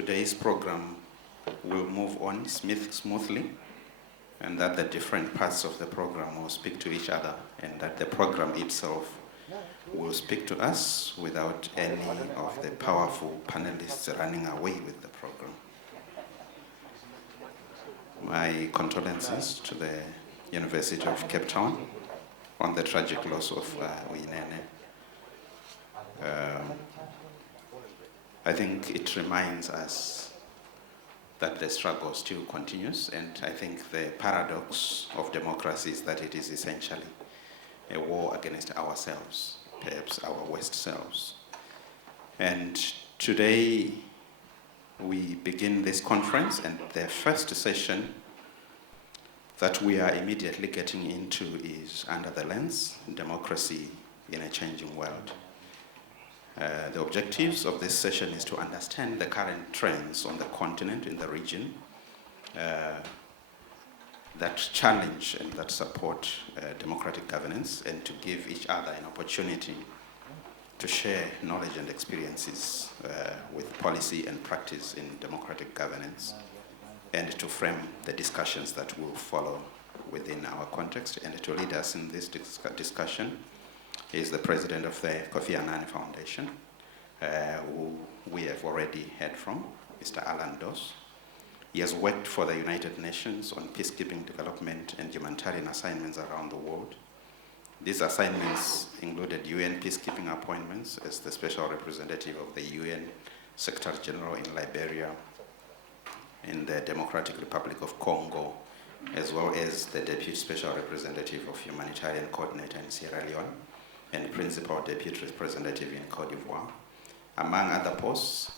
today's program will move on smoothly, and that the different parts of the program will speak to each other, and that the program itself will speak to us without any of the powerful panelists running away with the program. My condolences to the University of Cape Town on the tragic loss of Uyinene. I think it reminds us that the struggle still continues, and I think the paradox of democracy is that it is essentially a war against ourselves, perhaps our West selves. And today we begin this conference, and the first session that we are immediately getting into is under the lens, democracy in a changing world. The objectives of this session is to understand the current trends on the continent, in the region, that challenge and that support democratic governance, and to give each other an opportunity to share knowledge and experiences with policy and practice in democratic governance, and to frame the discussions that will follow within our context. And to lead us in this discussion is the president of the Kofi Annan Foundation, who we have already heard from, Mr. Annan. He has worked for the United Nations on peacekeeping, development, and humanitarian assignments around the world. These assignments included UN peacekeeping appointments as the special representative of the UN Secretary General in Liberia, in the Democratic Republic of Congo, as well as the Deputy Special Representative of Humanitarian Coordinator in Sierra Leone, and Principal Deputy Representative in Cote d'Ivoire. Among other posts,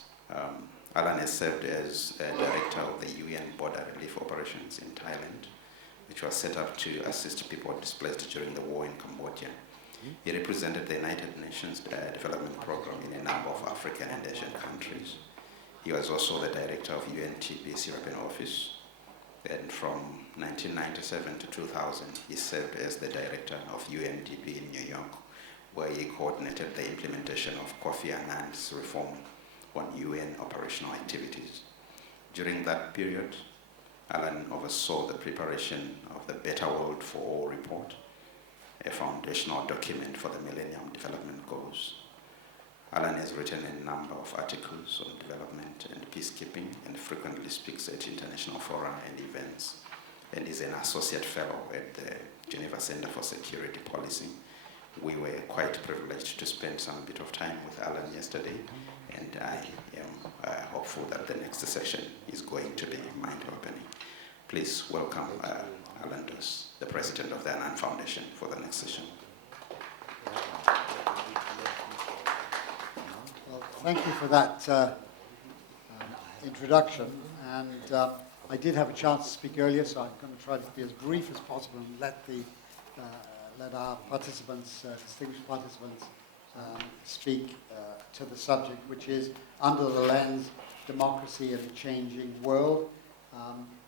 Alan has served as Director of the UN Border Relief Operations in Thailand, which was set up to assist people displaced during the war in Cambodia. He represented the United Nations Development Program in a number of African and Asian countries. He was also the Director of UNDP's European Office, and from 1997 to 2000, he served as the Director of UNDP in New York, where he coordinated the implementation of Kofi Annan's reform on UN operational activities. During that period, Alan oversaw the preparation of the Better World for All report, a foundational document for the Millennium Development Goals. Alan has written a number of articles on development and peacekeeping, and frequently speaks at international fora and events, and is an associate fellow at the Geneva Center for Security Policy. We were quite privileged to spend some bit of time with Alan yesterday, and I am hopeful that the next session is going to be mind-opening. Please welcome Alan Dos, the president of the Annan Foundation, for the next session. Well, thank you for that introduction. And I did have a chance to speak earlier, so I'm going to try to be as brief as possible and let our participants, distinguished participants, speak to the subject, which is under the lens, democracy in a changing world.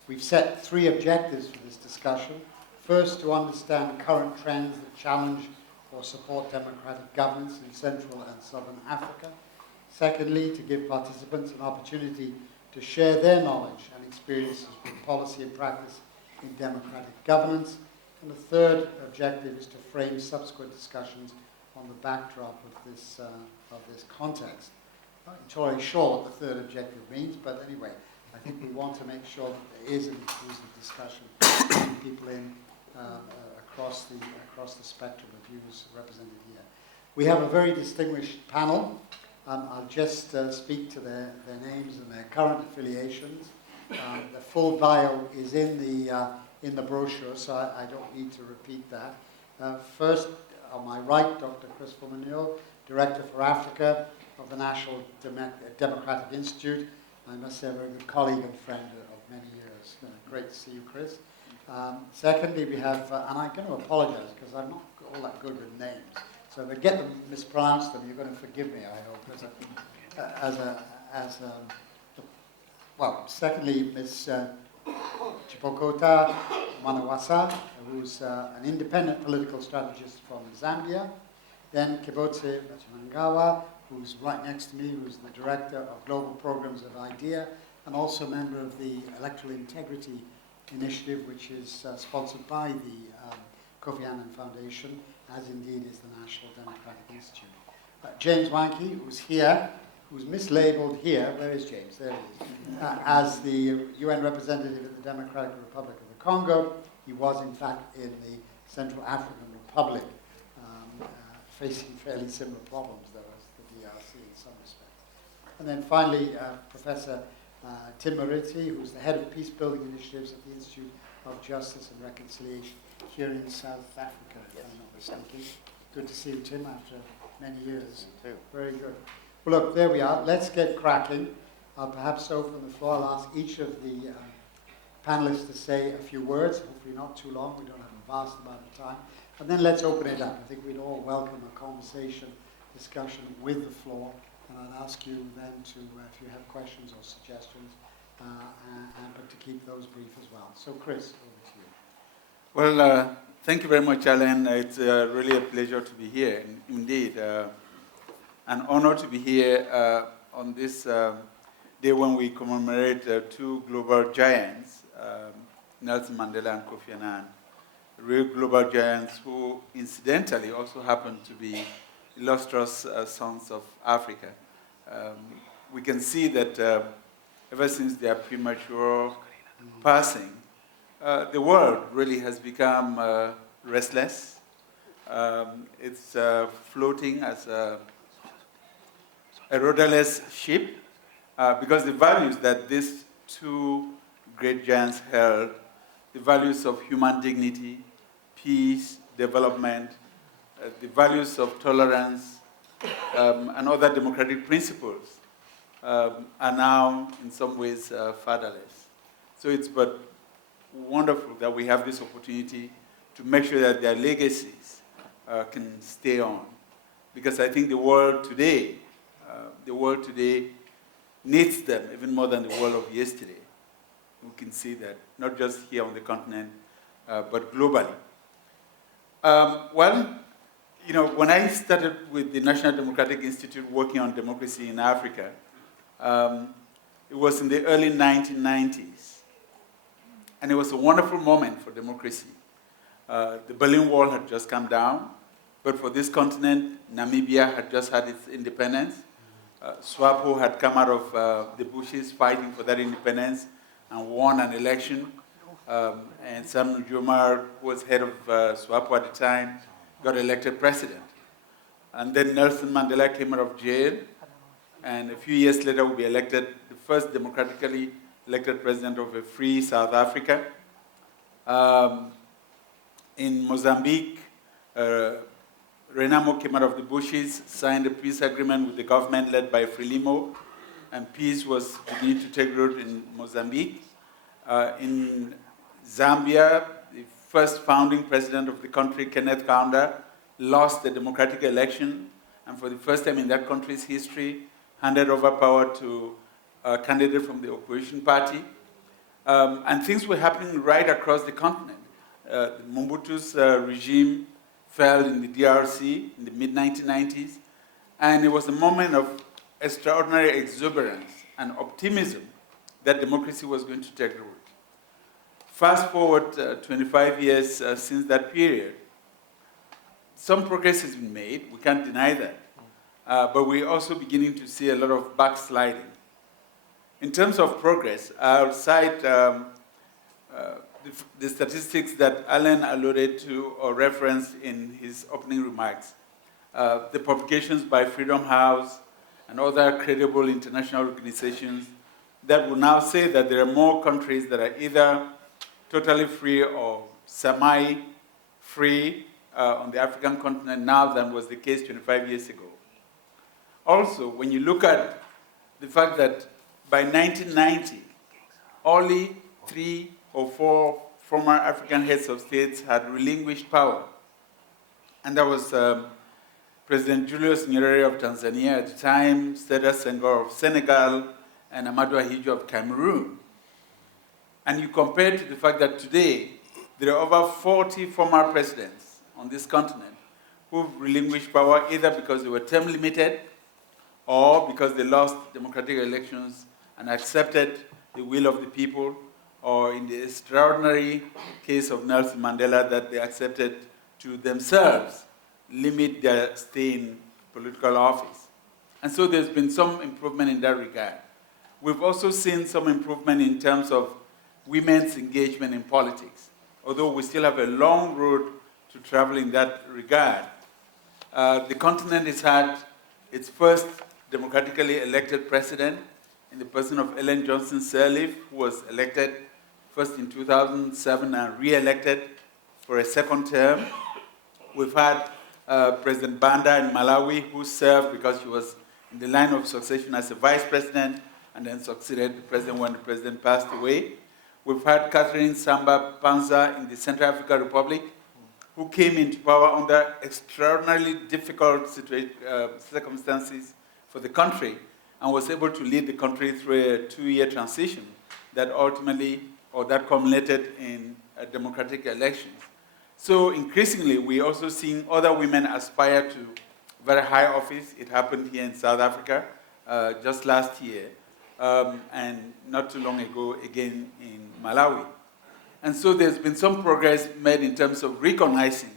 We've set 3 objectives for this discussion. First, to understand current trends that challenge or support democratic governance in Central and Southern Africa. Secondly, to give participants an opportunity to share their knowledge and experiences with policy and practice in democratic governance. And the third objective is to frame subsequent discussions on the backdrop of this context. I'm not entirely sure what the third objective means, but anyway, I think we want to make sure that there is an inclusive discussion, bringing people in across the spectrum of views represented here. We have a very distinguished panel. I'll just speak to their names and their current affiliations. The full bio is in the brochure, so I don't need to repeat that. First, on my right, Dr. Chris Fomunyoh, Director for Africa of the National Democratic Institute. I must say a very good colleague and friend of many years. Great to see you, Chris. Secondly, we have, and I'm going to apologize because I'm not all that good with names. So if I get them, mispronounce them, you're going to forgive me, I hope. Well, secondly, Ms. Chipokota Mwanawasa, who's an independent political strategist from Zambia. Then Keboitse, who's right next to me, who's the Director of Global Programs at IDEA, and also a member of the Electoral Integrity Initiative, which is sponsored by the Kofi Annan Foundation, as indeed is the National Democratic Institute. James Wanki, who's here, who's mislabeled here, where is James? There he is, as the UN representative in the Democratic Republic of the Congo. He was, in fact, in the Central African Republic, facing fairly similar problems, though, as the DRC in some respects. And then finally, Professor Tim Murithi, who's the head of Peacebuilding Initiatives at the Institute of Justice and Reconciliation here in South Africa, if I'm not mistaken. Good to see you, Tim, after many years. You too. Very good. Well, look, there we are. Let's get cracking. I'll perhaps open the floor. I'll ask each of the panelists to say a few words, hopefully not too long. We don't have a vast amount of time. And then let's open it up. I think we'd all welcome a conversation, discussion with the floor. And I'd ask you then to, if you have questions or suggestions, but to keep those brief as well. So, Chris, over to you. Well, thank you very much, Alan. It's really a pleasure to be here. Indeed, an honor to be here on this day when we commemorate two global giants, Nelson Mandela and Kofi Annan, real global giants who incidentally also happen to be illustrious sons of Africa. We can see that ever since their premature passing, the world really has become restless. It's floating as a rudderless ship because the values that these two great giants held, the values of human dignity, peace, development, the values of tolerance, and other democratic principles are now in some ways fatherless. So it's but wonderful that we have this opportunity to make sure that their legacies can stay on. Because I think the world today needs them even more than the world of yesterday. We can see that, not just here on the continent, but globally. Well, you know, when I started with the National Democratic Institute working on democracy in Africa, it was in the early 1990s. And it was a wonderful moment for democracy. The Berlin Wall had just come down, but for this continent, Namibia had just had its independence. SWAPO had come out of the bushes fighting for that independence and won an election. And Sam Nujoma, who was head of SWAPO at the time, got elected president. And then Nelson Mandela came out of jail, and a few years later will be elected the first democratically elected president of a free South Africa. In Mozambique, Renamo came out of the bushes, signed a peace agreement with the government led by Frelimo, and peace was beginning to take root in Mozambique. In Zambia, the first founding president of the country, Kenneth Kaunda, lost the democratic election, and for the first time in that country's history, handed over power to a candidate from the opposition party. And things were happening right across the continent. Mobutu's regime fell in the DRC in the mid-1990s, and it was a moment of extraordinary exuberance and optimism that democracy was going to take root. Fast forward 25 years since that period, some progress has been made, we can't deny that, but we're also beginning to see a lot of backsliding. In terms of progress, I'll cite the statistics that Alan alluded to or referenced in his opening remarks. The publications by Freedom House and other credible international organizations that will now say that there are more countries that are either totally free or semi-free on the African continent now than was the case 25 years ago. Also, when you look at the fact that by 1990, only 3 or 4 former African heads of states had relinquished power. And that was President Julius Nyerere of Tanzania at the time, Seda Senghor of Senegal, and Amadou Ahidjo of Cameroon. And you compare to the fact that today, there are over 40 former presidents on this continent who've relinquished power either because they were term limited or because they lost democratic elections and accepted the will of the people, or in the extraordinary case of Nelson Mandela, that they accepted to themselves limit their stay in political office. And so there's been some improvement in that regard. We've also seen some improvement in terms of women's engagement in politics, although we still have a long road to travel in that regard. The continent has had its first democratically elected president in the person of Ellen Johnson Sirleaf, who was elected first in 2007 and re-elected for a second term. We've had President Banda in Malawi, who served because she was in the line of succession as a vice president and then succeeded the president when the president passed away. We've had Catherine Samba Panza in the Central African Republic, who came into power under extraordinarily difficult circumstances for the country and was able to lead the country through a 2-year transition that ultimately, or that culminated in democratic elections. So increasingly, we're also seeing other women aspire to very high office. It happened here in South Africa just last year, and not too long ago again in Malawi. And so there's been some progress made in terms of recognizing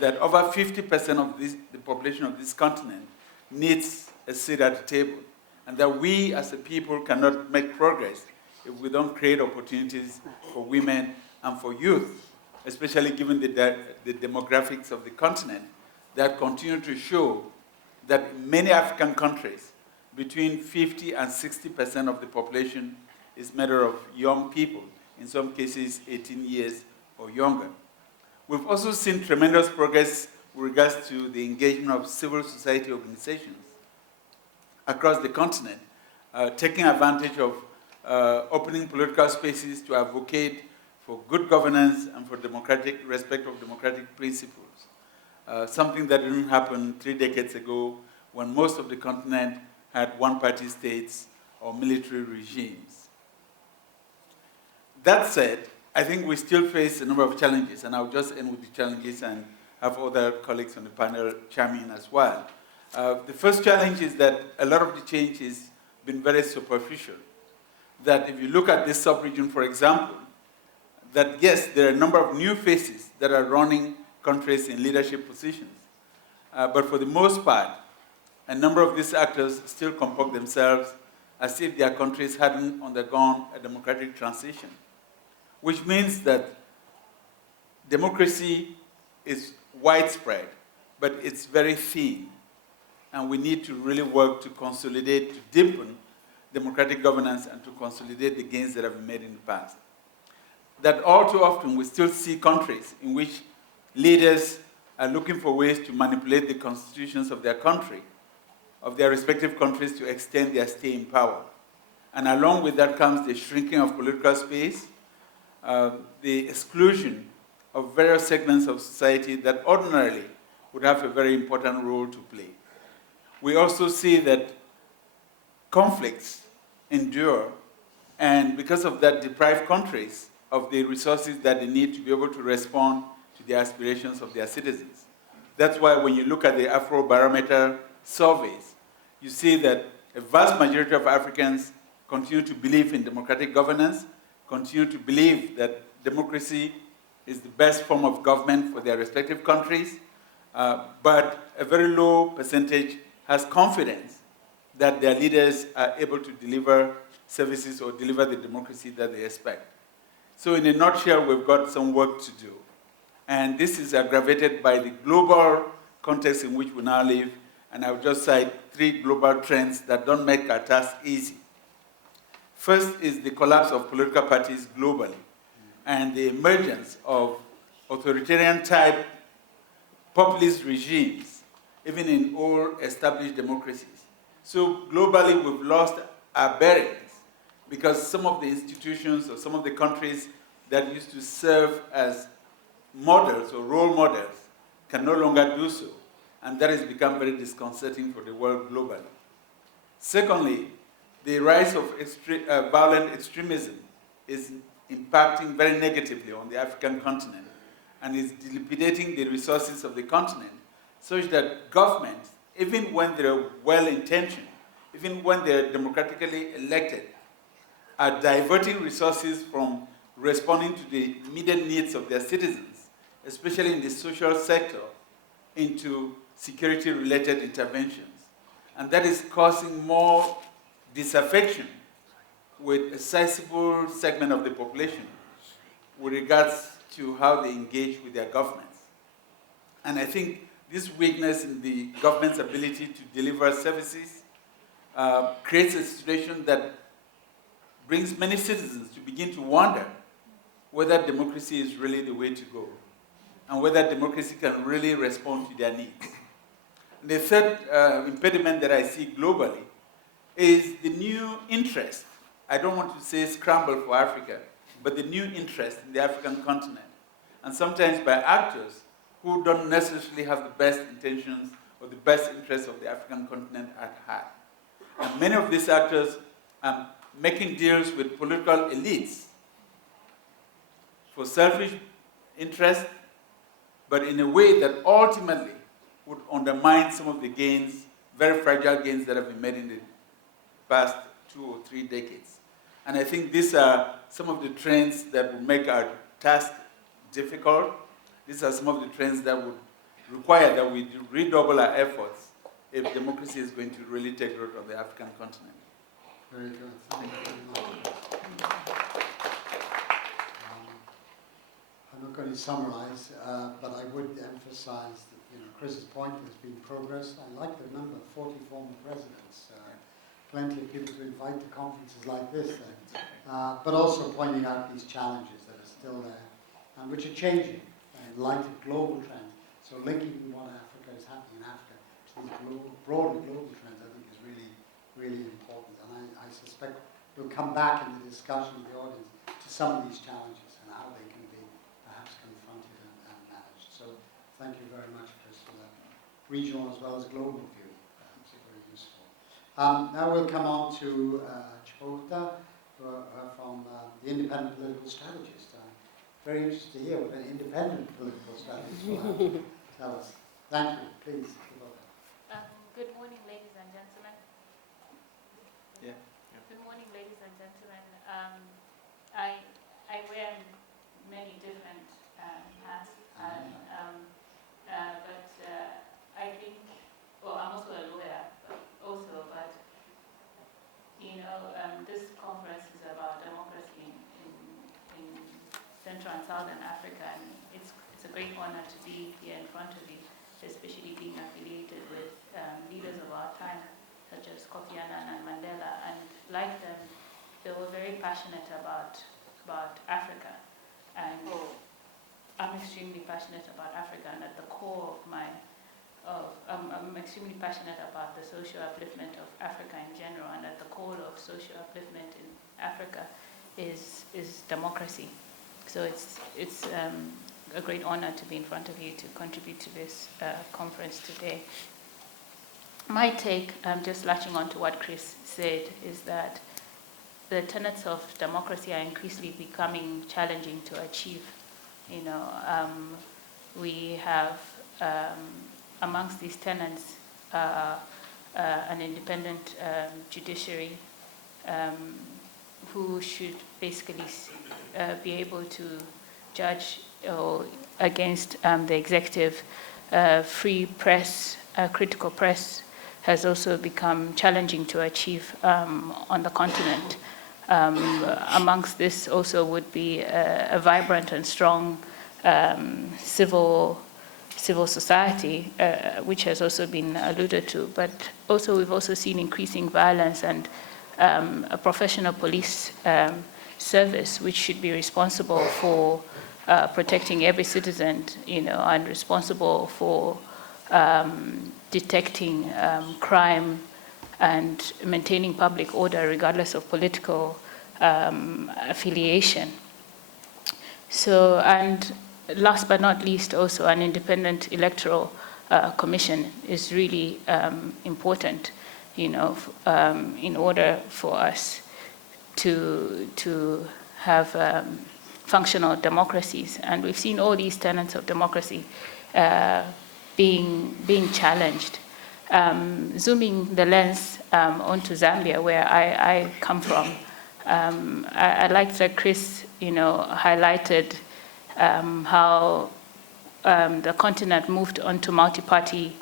that over 50% of the population of this continent needs a seat at the table, and that we as a people cannot make progress if we don't create opportunities for women and for youth, especially given the demographics of the continent that continue to show that in many African countries, between 50 and 60% of the population is made of young people, in some cases 18 years or younger. We've also seen tremendous progress with regards to the engagement of civil society organizations across the continent, taking advantage of opening political spaces to advocate for good governance and for respect of democratic principles. Something that didn't happen 3 decades ago when most of the continent had one-party states or military regimes. That said, I think we still face a number of challenges, and I'll just end with the challenges and have other colleagues on the panel chime in as well. The first challenge is that a lot of the change has been very superficial. That if you look at this sub-region, for example, that yes, there are a number of new faces that are running countries in leadership positions. But for the most part, a number of these actors still comport themselves as if their countries hadn't undergone a democratic transition, which means that democracy is widespread, but it's very thin. And we need to really work to consolidate, to deepen democratic governance and to consolidate the gains that have been made in the past. That all too often we still see countries in which leaders are looking for ways to manipulate the constitutions of their country, of their respective countries, to extend their stay in power. And along with that comes the shrinking of political space, the exclusion of various segments of society that ordinarily would have a very important role to play. We also see that conflicts endure, and because of that, deprive countries of the resources that they need to be able to respond to the aspirations of their citizens. That's why when you look at the Afrobarometer surveys, you see that a vast majority of Africans continue to believe in democratic governance, continue to believe that democracy is the best form of government for their respective countries, but a very low percentage has confidence that their leaders are able to deliver services or deliver the democracy that they expect. So in a nutshell, we've got some work to do. And this is aggravated by the global context in which we now live, and I'll just cite 3 global trends that don't make our task easy. First is the collapse of political parties globally and the emergence of authoritarian-type populist regimes, even in all established democracies. So globally, we've lost our bearings because some of the institutions or some of the countries that used to serve as models or role models can no longer do so. And that has become very disconcerting for the world globally. Secondly, the rise of violent extremism is impacting very negatively on the African continent and is dilapidating the resources of the continent, such that governments, even when they're well-intentioned, even when they're democratically elected, are diverting resources from responding to the immediate needs of their citizens, especially in the social sector, into security-related interventions. And that is causing more disaffection with a sizable segment of the population with regards to how they engage with their governments. And I think this weakness in the government's ability to deliver services creates a situation that brings many citizens to begin to wonder whether democracy is really the way to go and whether democracy can really respond to their needs. And the third impediment that I see globally is the new interest. I don't want to say scramble for Africa, but the new interest in the African continent. And sometimes by actors who don't necessarily have the best intentions or the best interests of the African continent at heart. And many of these actors are making deals with political elites for selfish interest, but in a way that ultimately would undermine some of the gains, very fragile gains that have been made in the past 2 or 3 decades. And I think these are some of the trends that would make our task difficult. These are some of the trends that would require that we redouble our efforts if democracy is going to really take root on the African continent. Very good. Thank you very much. I'm not going to summarize, but I would emphasize that Chris's point, there's been progress. I like the number, 40 former presidents. Plenty of people to invite to conferences like this, but also pointing out these challenges that are still there and which are changing in light of global trends. So linking what Africa is happening in Africa to these broader global trends, I think is really, really important. And I suspect we'll come back in the discussion with the audience to some of these challenges and how they can be perhaps confronted and managed. So thank you very much, Chris, for that regional as well as global view. It's very useful. Now we'll come on to Chipokota from the Independent Political Strategist. Very interested to hear what an independent political strategist will have to tell us. Thank you. Please. Good morning, ladies and gentlemen. Yeah. Good morning, ladies and gentlemen. I wear many different hats, but I think, well, I'm also a lawyer, but this conference is about democracy in Central and Southern Africa, and it's a great honor to be here in front of you, especially being affiliated with leaders of our time, such as Kofi, Annan, and Mandela. And like them, they were very passionate about Africa. And I'm extremely passionate about Africa, and at the core of I'm extremely passionate about the social upliftment of Africa in general, and at the core of social upliftment in Africa is democracy. So it's a great honor to be in front of you to contribute to this conference today. My take, just latching on to what Chris said, is that the tenets of democracy are increasingly becoming challenging to achieve. We have amongst these tenets an independent judiciary who should basically be able to judge against the executive. Free press, critical press has also become challenging to achieve on the continent. Amongst this also would be a vibrant and strong civil society, which has also been alluded to. But also we've also seen increasing violence and a professional police service, which should be responsible for protecting every citizen, and responsible for detecting crime and maintaining public order regardless of political affiliation. So, and last but not least, also an independent electoral commission is really important, in order for us to have functional democracies. And we've seen all these tenets of democracy being challenged. Zooming the lens onto Zambia, where I come from, I liked that Chris, highlighted how the continent moved onto multi-party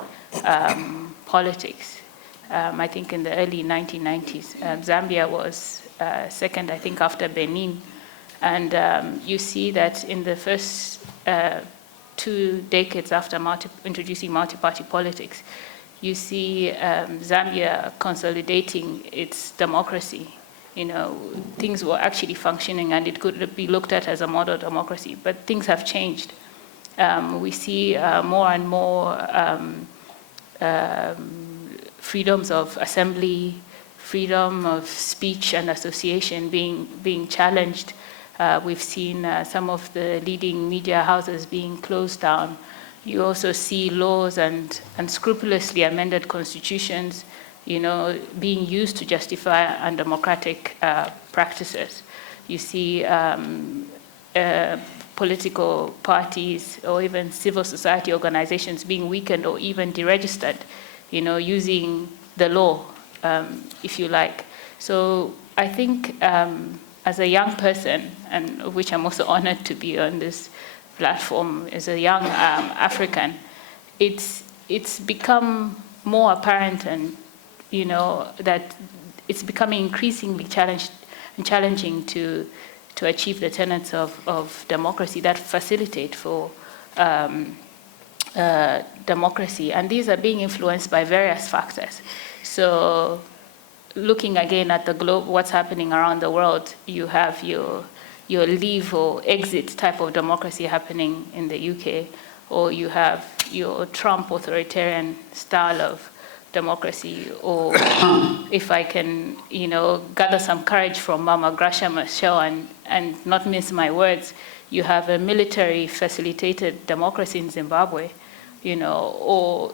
politics. I think in the early 1990s, Zambia was second, I think, after Benin. And you see that in the first 2 decades after introducing multi-party politics, you see Zambia consolidating its democracy. Things were actually functioning and it could be looked at as a model democracy, but things have changed. We see more and more freedoms of assembly, freedom of speech and association being challenged. We've seen some of the leading media houses being closed down. You also see laws and scrupulously amended constitutions, being used to justify undemocratic practices. You see political parties or even civil society organizations being weakened or even deregistered, using the law, if you like. So I think as a young person, and of which I'm also honored to be on this platform as a young African, it's become more apparent and that it's becoming increasingly challenging to achieve the tenets of democracy that facilitate for democracy. And these are being influenced by various factors. So looking again at the globe, what's happening around the world, you have your leave or exit type of democracy happening in the UK, or you have your Trump authoritarian style of democracy, or if I can, gather some courage from Mama Gracia Machel and not mince my words, you have a military facilitated democracy in Zimbabwe, or,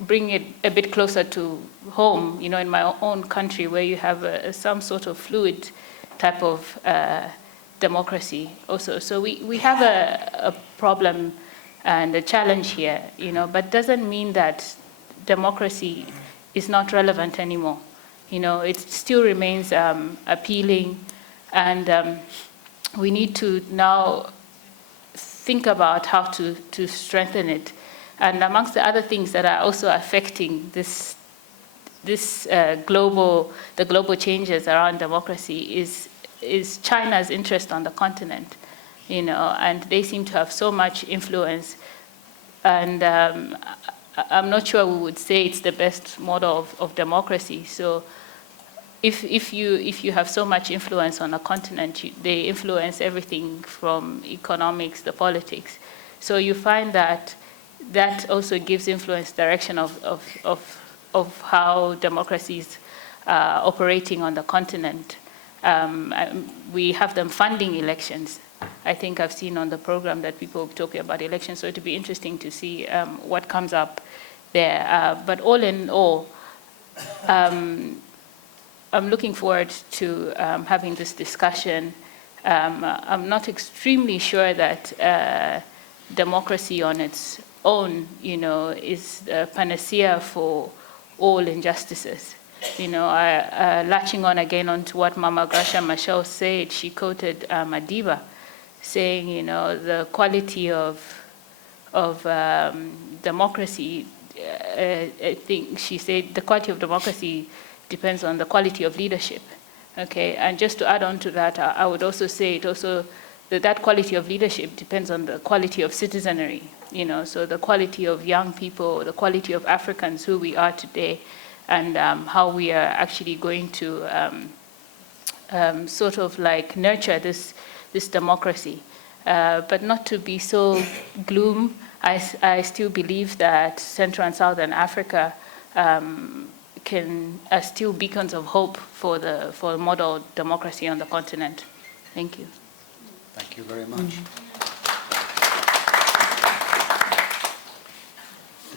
bring it a bit closer to home, in my own country where you have some sort of fluid type of democracy also. So we have a problem and a challenge here, but doesn't mean that democracy is not relevant anymore. It still remains appealing, and we need to now think about how to strengthen it. And amongst the other things that are also affecting the global changes around democracy is China's interest on the continent, and they seem to have so much influence. And I'm not sure we would say it's the best model of democracy. So if you have so much influence on a continent, they influence everything from economics, the politics. So you find that also gives influence direction of how democracies are operating on the continent. We have them funding elections. I think I've seen on the program that people talking about elections, so it'll be interesting to see what comes up there. But all in all, I'm looking forward to having this discussion. I'm not extremely sure that democracy on its own, is a panacea for all injustices. Latching on again onto what Mama Gracia Machel said, she quoted Madiba, saying, the quality of democracy, I think she said the quality of democracy depends on the quality of leadership. Okay, and just to add on to that, I would also say that quality of leadership depends on the quality of citizenry, so the quality of young people, the quality of Africans who we are today, and how we are actually going to sort of like nurture this democracy. But not to be so gloom, I still believe that Central and Southern Africa are still beacons of hope for model democracy on the continent. Thank you. Thank you very much.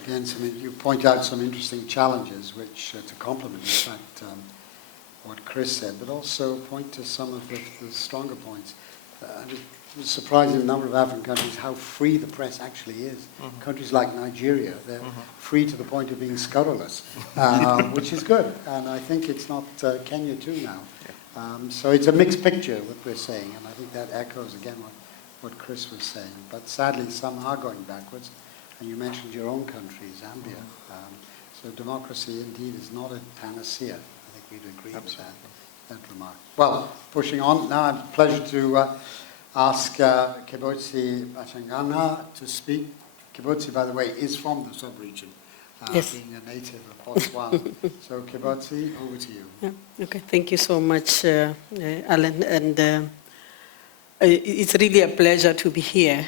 Again, you point out some interesting challenges, which to complement, in fact, what Chris said, but also point to some of the stronger points. it was surprising in a number of African countries how free the press actually is. Countries like Nigeria, they're free to the point of being scurrilous, which is good. And I think it's not Kenya too now. So it's a mixed picture, what we're saying, and I think that echoes again what Chris was saying. But sadly, some are going backwards, and you mentioned your own country, Zambia. So democracy indeed is not a panacea. I think we'd agree with that remark. Well, pushing on, now I have the pleasure to ask Keboitse Machangana to speak. Keboitse, by the way, is from the sub-region, yes. being a native of Botswana. So Keboitse, over to you. Yeah. Okay, thank you so much, Alan. And it's really a pleasure to be here.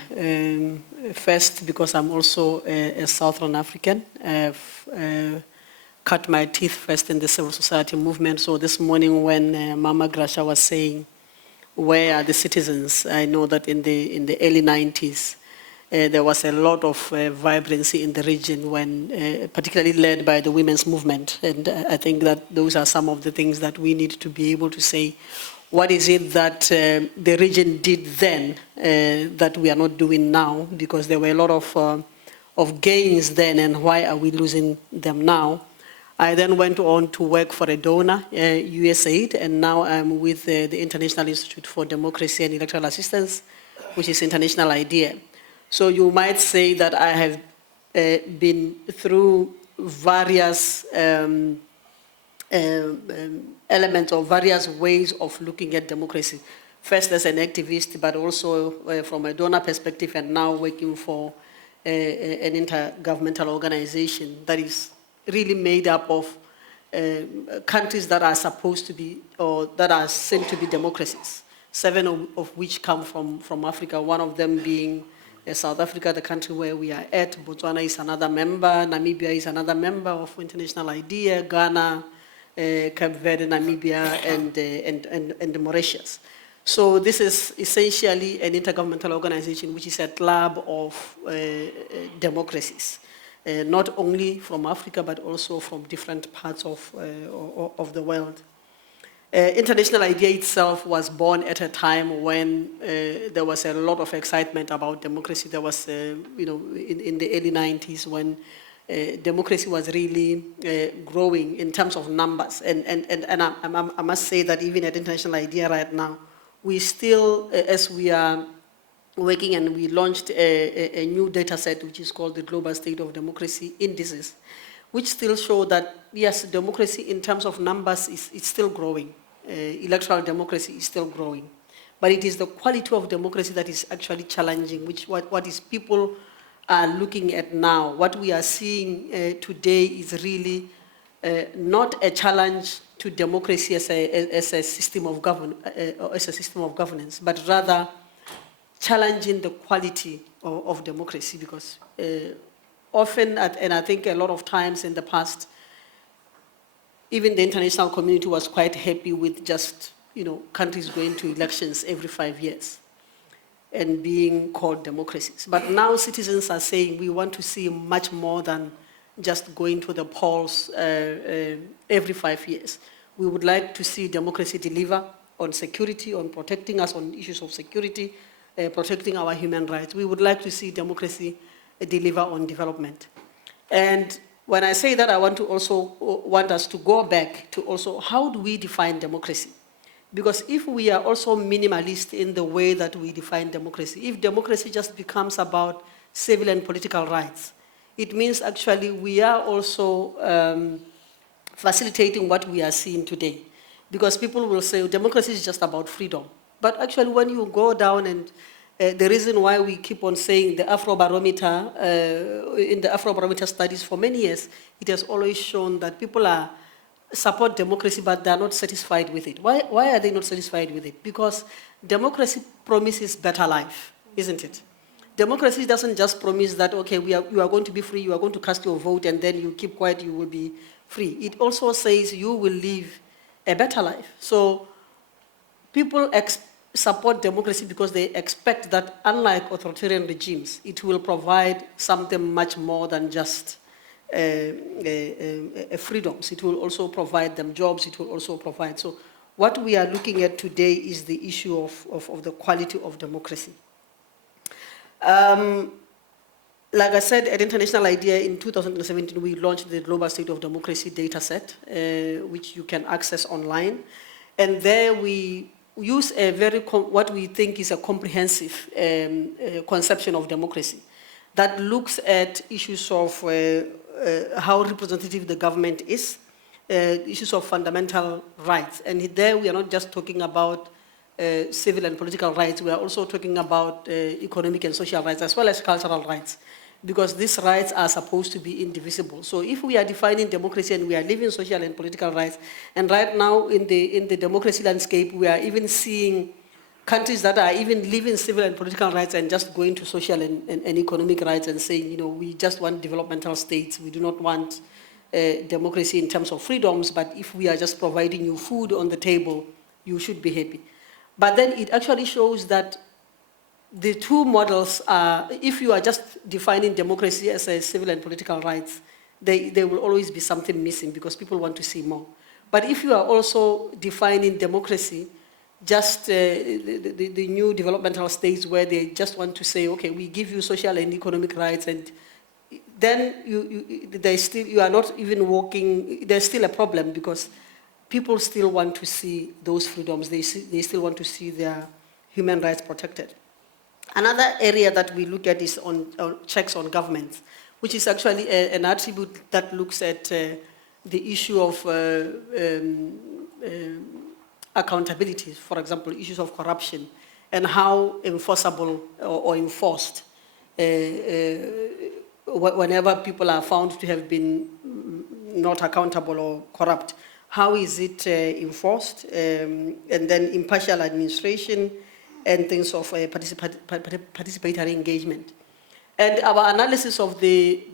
First, because I'm also a Southern African. I've cut my teeth first in the civil society movement. So this morning when Mama Gracia was saying, where are the citizens? I know that in the early 90s, there was a lot of vibrancy in the region, when, particularly led by the women's movement. And I think that those are some of the things that we need to be able to say. What is it that the region did then that we are not doing now? Because there were a lot of gains then, and why are we losing them now? I then went on to work for a donor, USAID, and now I'm with the International Institute for Democracy and Electoral Assistance, which is International IDEA. So you might say that I have been through various elements or various ways of looking at democracy. First as an activist, but also from a donor perspective, and now working for an intergovernmental organization that is really made up of countries that are supposed to be, or that are said to be democracies, 7 of which come from Africa, one of them being South Africa, the country where we are at. Botswana is another member, Namibia is another member of International IDEA, Ghana, Cape Verde, Namibia, and Mauritius. So this is essentially an intergovernmental organization which is a club of democracies, not only from Africa but also from different parts of the world. International IDEA itself was born at a time when there was a lot of excitement about democracy. There was, in the early 90s when democracy was really growing in terms of numbers. And I must say that even at International IDEA right now, we still, as we are working, and we launched a new data set which is called the Global State of Democracy Indices, which still show that, yes, democracy in terms of numbers is still growing. Electoral democracy is still growing. But it is the quality of democracy that is actually challenging, what is people are looking at now. What we are seeing today is really not a challenge to democracy as a system of governance, but rather challenging the quality of democracy, because often, and I think a lot of times in the past, even the international community was quite happy with just, countries going to elections every 5 years and being called democracies. But now citizens are saying we want to see much more than just going to the polls every 5 years. We would like to see democracy deliver on security, on protecting us on issues of security, protecting our human rights. We would like to see democracy deliver on development. And when I say that, I want us to go back to also how do we define democracy? Because if we are also minimalist in the way that we define democracy, if democracy just becomes about civil and political rights, it means actually we are also facilitating what we are seeing today. Because people will say democracy is just about freedom. But actually when you go down, and the reason why we keep on saying the Afrobarometer, in the Afrobarometer studies for many years, it has always shown that people support democracy, but they are not satisfied with it. Why are they not satisfied with it? Because democracy promises better life, isn't it? Democracy doesn't just promise that, okay, you are going to be free, you are going to cast your vote, and then you keep quiet, you will be free. It also says you will live a better life. So people support democracy because they expect that, unlike authoritarian regimes, it will provide something much more than just freedoms. It will also provide them jobs. It will also provide. So what we are looking at today is the issue of the quality of democracy. Like I said, at International Idea in 2017, we launched the Global State of Democracy data set, which you can access online. And there we use a what we think is a comprehensive conception of democracy that looks at issues of how representative the government is, issues of fundamental rights. And there we are not just talking about civil and political rights, we are also talking about economic and social rights as well as cultural rights, because these rights are supposed to be indivisible. So if we are defining democracy and we are living social and political rights, and right now in the democracy landscape, we are even seeing countries that are even living civil and political rights and just going to social and economic rights and saying, you know, we just want developmental states, we do not want democracy in terms of freedoms, but if we are just providing you food on the table, you should be happy. But then it actually shows that the two models are, if you are just defining democracy as a civil and political rights, there will always be something missing because people want to see more. But if you are also defining democracy, just the new developmental states where they just want to say, okay, we give you social and economic rights, and then you are not even walking, there's still a problem because people still want to see those freedoms, they still want to see their human rights protected. Another area that we look at is on checks on governments, which is actually an attribute that looks at the issue of accountability, for example, issues of corruption, and how enforceable or enforced whenever people are found to have been not accountable or corrupt, how is it enforced, and then impartial administration, and things of participatory engagement. And our analysis of the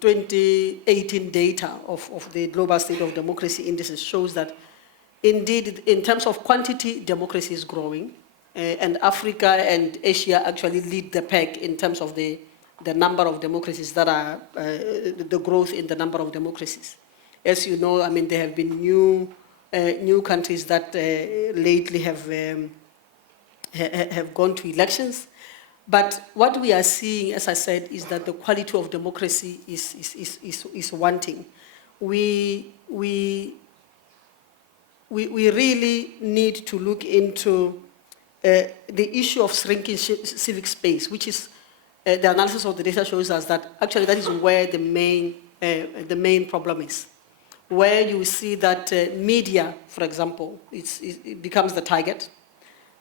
2018 data of the Global State of Democracy Indices shows that indeed, in terms of quantity, democracy is growing, and Africa and Asia actually lead the pack in terms of the number of democracies that are, the growth in the number of democracies. As you know, I mean, there have been new countries that lately have gone to elections. But what we are seeing, as I said, is that the quality of democracy is wanting. We really need to look into the issue of shrinking civic space, which is the analysis of the data shows us that actually that is where the main problem is. Where you see that media, for example, it becomes the target.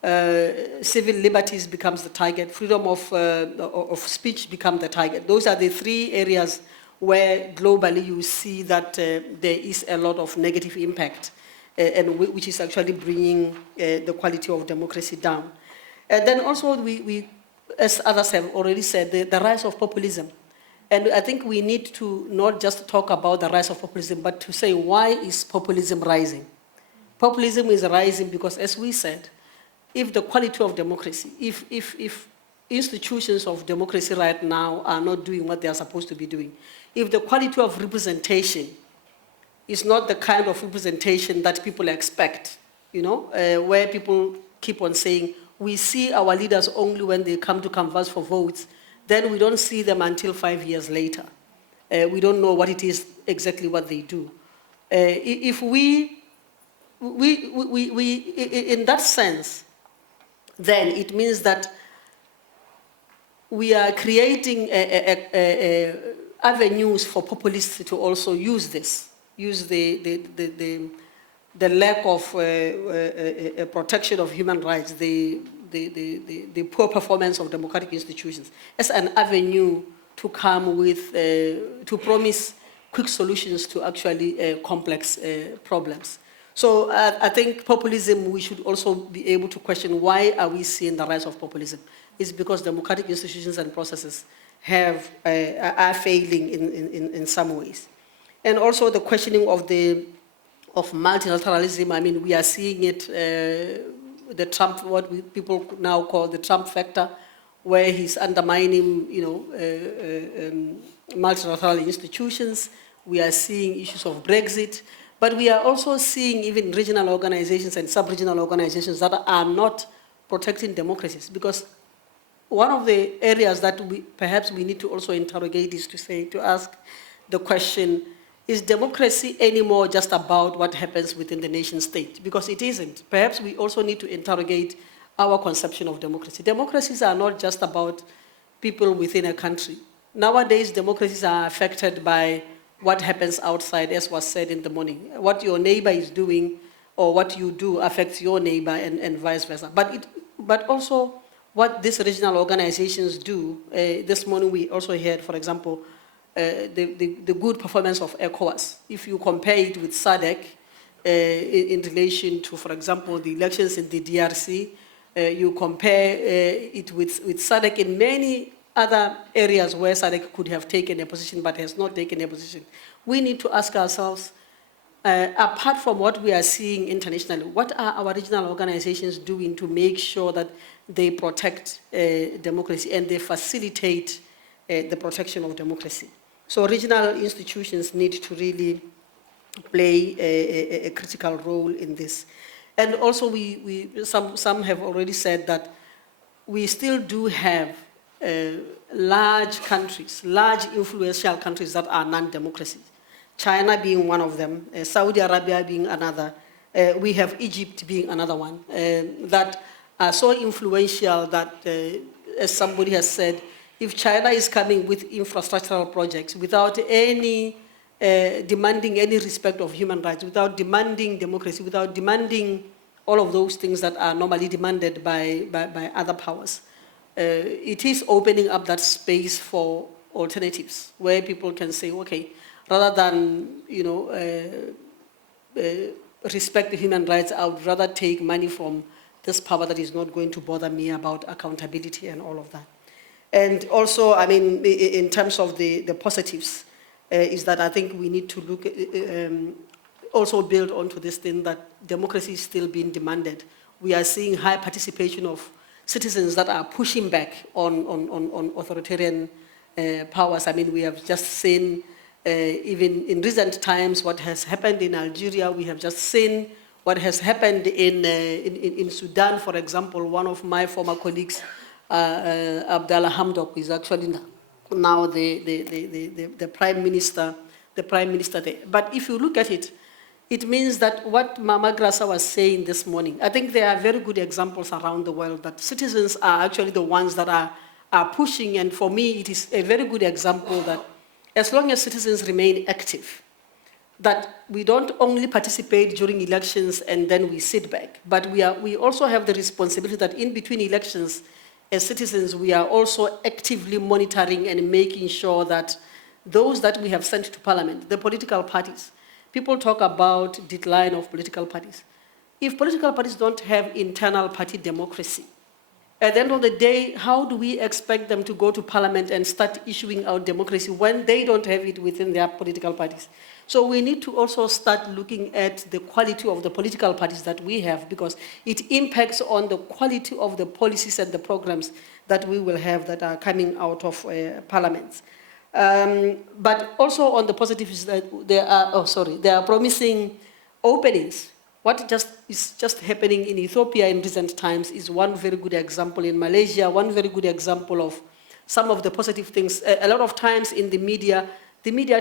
Civil liberties becomes the target, freedom of speech becomes the target. Those are the three areas where globally you see that there is a lot of negative impact, and which is actually bringing the quality of democracy down. And then also we as others have already said, the rise of populism. And I think we need to not just talk about the rise of populism, but to say, why is populism rising? Populism is rising because, as we said, if the quality of democracy, if institutions of democracy right now are not doing what they are supposed to be doing, if the quality of representation is not the kind of representation that people expect, you know, where people keep on saying, we see our leaders only when they come to canvass for votes, then we don't see them until 5 years later. We don't know what it is exactly what they do. If we in that sense, then it means that we are creating avenues for populists to also use this, use the lack of protection of human rights, the poor performance of democratic institutions as an avenue to come with, to promise quick solutions to actually complex problems. So I think populism, we should also be able to question, why are we seeing the rise of populism? It's because democratic institutions and processes are failing in some ways. And also the questioning of multilateralism. I mean, we are seeing it, the Trump, what people now call the Trump factor, where he's undermining, you know, multilateral institutions. We are seeing issues of Brexit. But we are also seeing even regional organizations and sub-regional organizations that are not protecting democracies, because one of the areas that perhaps we need to also interrogate is to ask the question, is democracy anymore just about what happens within the nation state? Because it isn't. Perhaps we also need to interrogate our conception of democracy. Democracies are not just about people within a country. Nowadays, democracies are affected by what happens outside, as was said in the morning. What your neighbor is doing or what you do affects your neighbor and vice versa. But also what these regional organizations do. This morning we also heard, for example, the good performance of ECOWAS. If you compare it with SADC in relation to, for example, the elections in the DRC, you compare it with SADC in many other areas where SADC could have taken a position but has not taken a position. We need to ask ourselves, apart from what we are seeing internationally, what are our regional organizations doing to make sure that they protect democracy and they facilitate the protection of democracy? So regional institutions need to really play a critical role in this. And also some have already said that we still do have large countries, large influential countries that are non-democracies. China being one of them, Saudi Arabia being another, we have Egypt being another one, that are so influential that, as somebody has said, if China is coming with infrastructural projects without any demanding any respect of human rights, without demanding democracy, without demanding all of those things that are normally demanded by other powers, it is opening up that space for alternatives where people can say, okay, rather than respect the human rights, I would rather take money from this power that is not going to bother me about accountability and all of that. And also, I mean, in terms of the positives, is that I think we need to look also build onto this thing that democracy is still being demanded. We are seeing high participation of citizens that are pushing back on authoritarian powers. I mean, we have just seen, even in recent times, what has happened in Algeria. We have just seen what has happened in Sudan, for example. One of my former colleagues, Abdallah Hamdok, is actually now the prime minister there. But if you look at it, it means that what Mama Grasa was saying this morning, I think there are very good examples around the world that citizens are actually the ones that are pushing. And for me, it is a very good example that as long as citizens remain active, that we don't only participate during elections and then we sit back, but we also have the responsibility that in between elections, as citizens, we are also actively monitoring and making sure that those that we have sent to parliament, the political parties, people talk about decline of political parties. If political parties don't have internal party democracy, at the end of the day, how do we expect them to go to parliament and start issuing out democracy when they don't have it within their political parties? So we need to also start looking at the quality of the political parties that we have, because it impacts on the quality of the policies and the programs that we will have that are coming out of parliaments. But also on the positive is that there are promising openings. What is just happening in Ethiopia in recent times is one very good example. In Malaysia, one very good example of some of the positive things. A lot of times in the media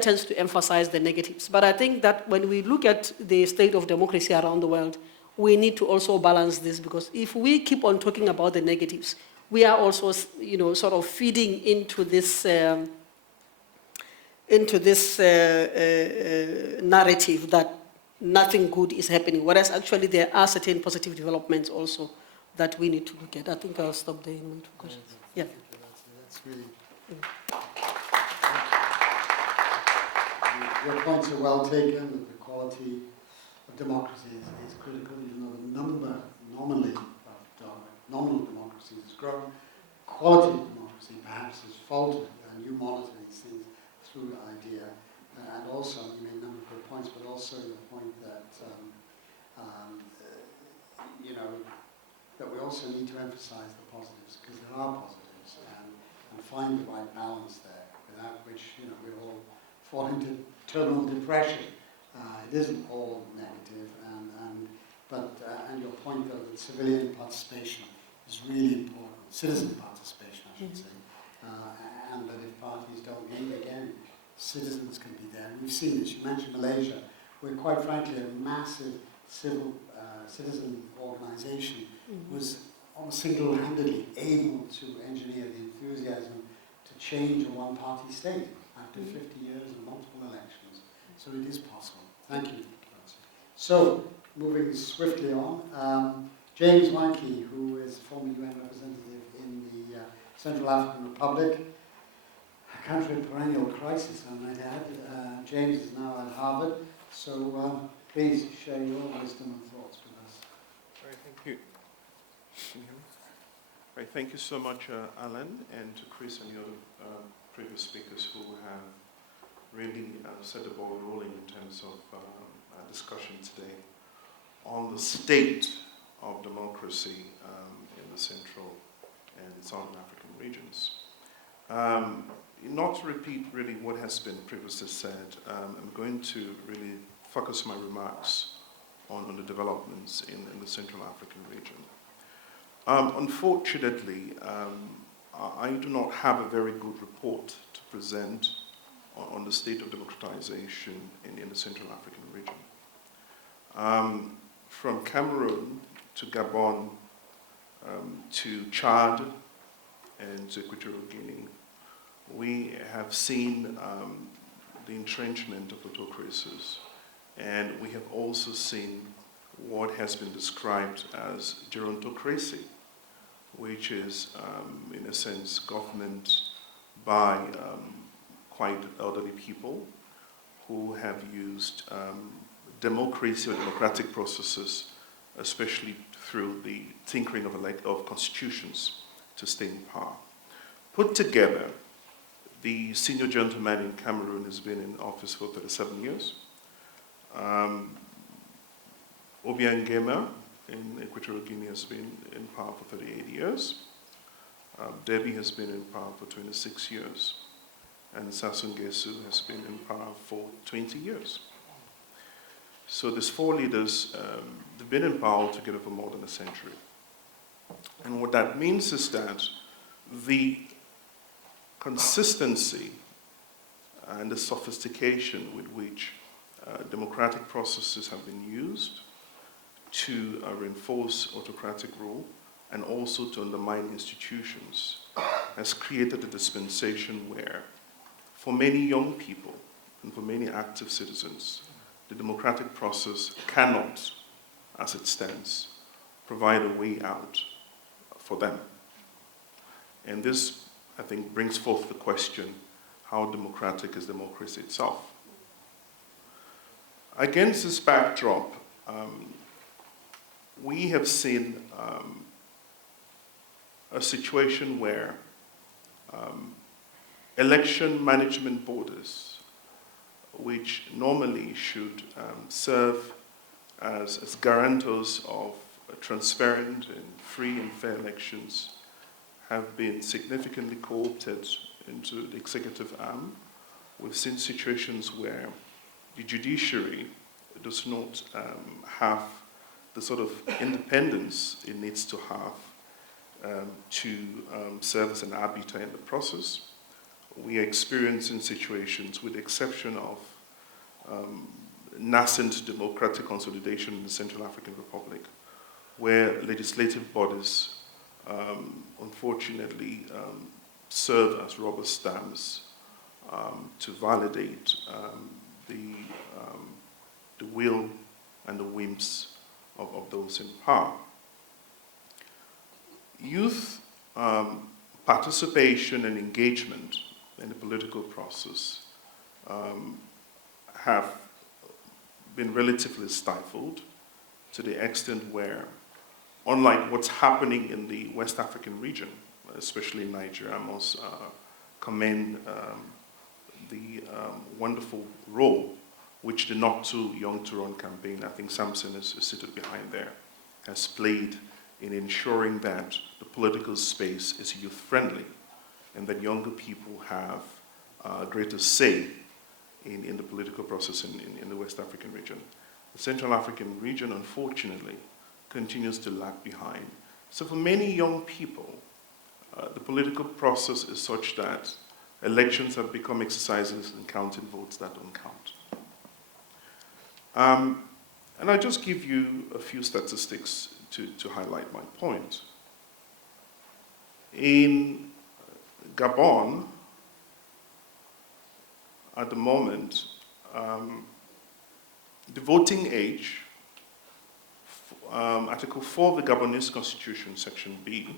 tends to emphasize the negatives. But I think that when we look at the state of democracy around the world, we need to also balance this, because if we keep on talking about the negatives, we are also, sort of feeding into this narrative that nothing good is happening, whereas actually there are certain positive developments also that we need to look at. I think I'll stop there in my two questions. Yeah. That's really... Your points are well taken, that the quality of democracy is critical. The number nominally of nominal democracy has grown. Quality of democracy perhaps has faltered, and you monitor these things through idea. And also, you made a number of good points, but also the point that, that we also need to emphasize the positives, because there are positives, and find the right balance there, without which, we all fall into terminal depression. It isn't all negative, and your point that civilian participation is really important, citizen participation, I should say, and that if parties don't meet again, citizens can be there. We've seen this. You mentioned Malaysia, where quite frankly a massive citizen organisation was almost single-handedly able to engineer the enthusiasm to change a one-party state after 50 years and multiple elections. So it is possible. Thank you. So, moving swiftly on, James Wanki, who is a former UN representative in the Central African Republic, a country in perennial crisis, I might add. James is now at Harvard, so please share your wisdom and thoughts with us. All right, thank you. Can you hear me? All right, thank you so much, Alan, and to Chris and the other previous speakers who have really set the ball rolling in terms of discussion today on the state of democracy in the Central and Southern African regions. Not to repeat really what has been previously said, I'm going to really focus my remarks on the developments in the Central African region. Unfortunately, I do not have a very good report to present on the state of democratization in the Central African region. From Cameroon to Gabon to Chad and to Equatorial Guinea, we have seen the entrenchment of autocracies, and we have also seen what has been described as gerontocracy, which is, in a sense, government by quite elderly people who have used democracy or democratic processes, especially through the tinkering of constitutions, to stay in power. Put together, the senior gentleman in Cameroon has been in office for 37 years. Obiangema in Equatorial Guinea has been in power for 38 years. Debbie has been in power for 26 years. And Sassou Nguesso has been in power for 20 years. So these four leaders, they've been in power together for more than a century. And what that means is that the consistency and the sophistication with which democratic processes have been used to reinforce autocratic rule and also to undermine institutions has created a dispensation where, for many young people and for many active citizens, the democratic process cannot, as it stands, provide a way out for them. And this, I think, brings forth the question, how democratic is democracy itself? Against this backdrop, we have seen a situation where election management bodies, which normally should serve as guarantors of transparent and free and fair elections, have been significantly co-opted into the executive arm. We've seen situations where the judiciary does not have the sort of independence it needs to have to serve as an arbiter in the process. We are experiencing situations, with the exception of nascent democratic consolidation in the Central African Republic, where legislative bodies unfortunately serve as rubber stamps to validate the will and the whims of those in power. Youth participation and engagement in the political process have been relatively stifled, to the extent where, unlike what's happening in the West African region, especially in Nigeria, I must commend the wonderful role which the Not Too Young to Run campaign, I think Samson is seated behind there, has played in ensuring that the political space is youth-friendly and that younger people have a greater say in the political process in the West African region. The Central African region, unfortunately, continues to lag behind. So for many young people, the political process is such that elections have become exercises in counting votes that don't count. And I'll just give you a few statistics to highlight my point. In Gabon, at the moment, the voting age, Article 4 of the Gabonese Constitution, Section B,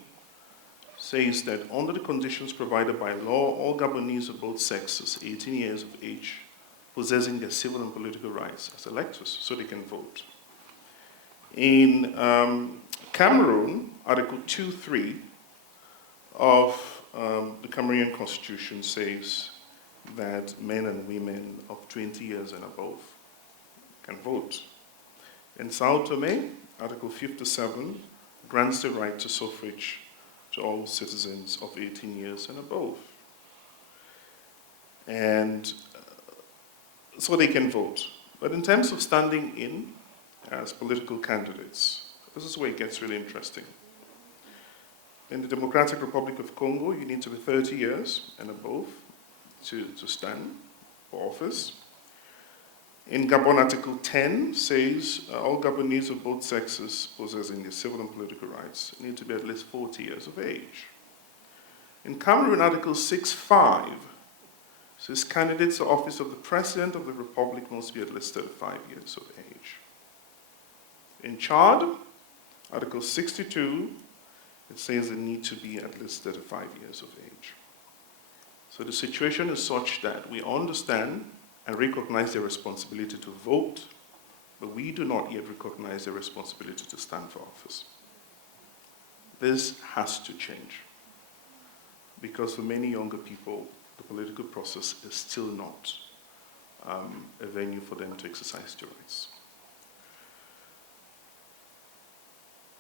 says that under the conditions provided by law, all Gabonese of both sexes, 18 years of age, possessing their civil and political rights as electors, so they can vote. In Cameroon, Article 2.3 of the Cameroonian Constitution says that men and women of 20 years and above can vote. In Sao Tome, Article 57 grants the right to suffrage to all citizens of 18 years and above. And so they can vote. But in terms of standing in as political candidates, this is where it gets really interesting. In the Democratic Republic of Congo, you need to be 30 years and above to stand for office. In Gabon, Article 10 says all Gabonese of both sexes possessing their civil and political rights need to be at least 40 years of age. In Cameroon, Article 6.5 says candidates for office of the President of the Republic must be at least 35 years of age. In Chad, Article 62, it says they need to be at least 35 years of age. So the situation is such that we understand and recognize their responsibility to vote, but we do not yet recognize their responsibility to stand for office. This has to change, because for many younger people, the political process is still not a venue for them to exercise their rights.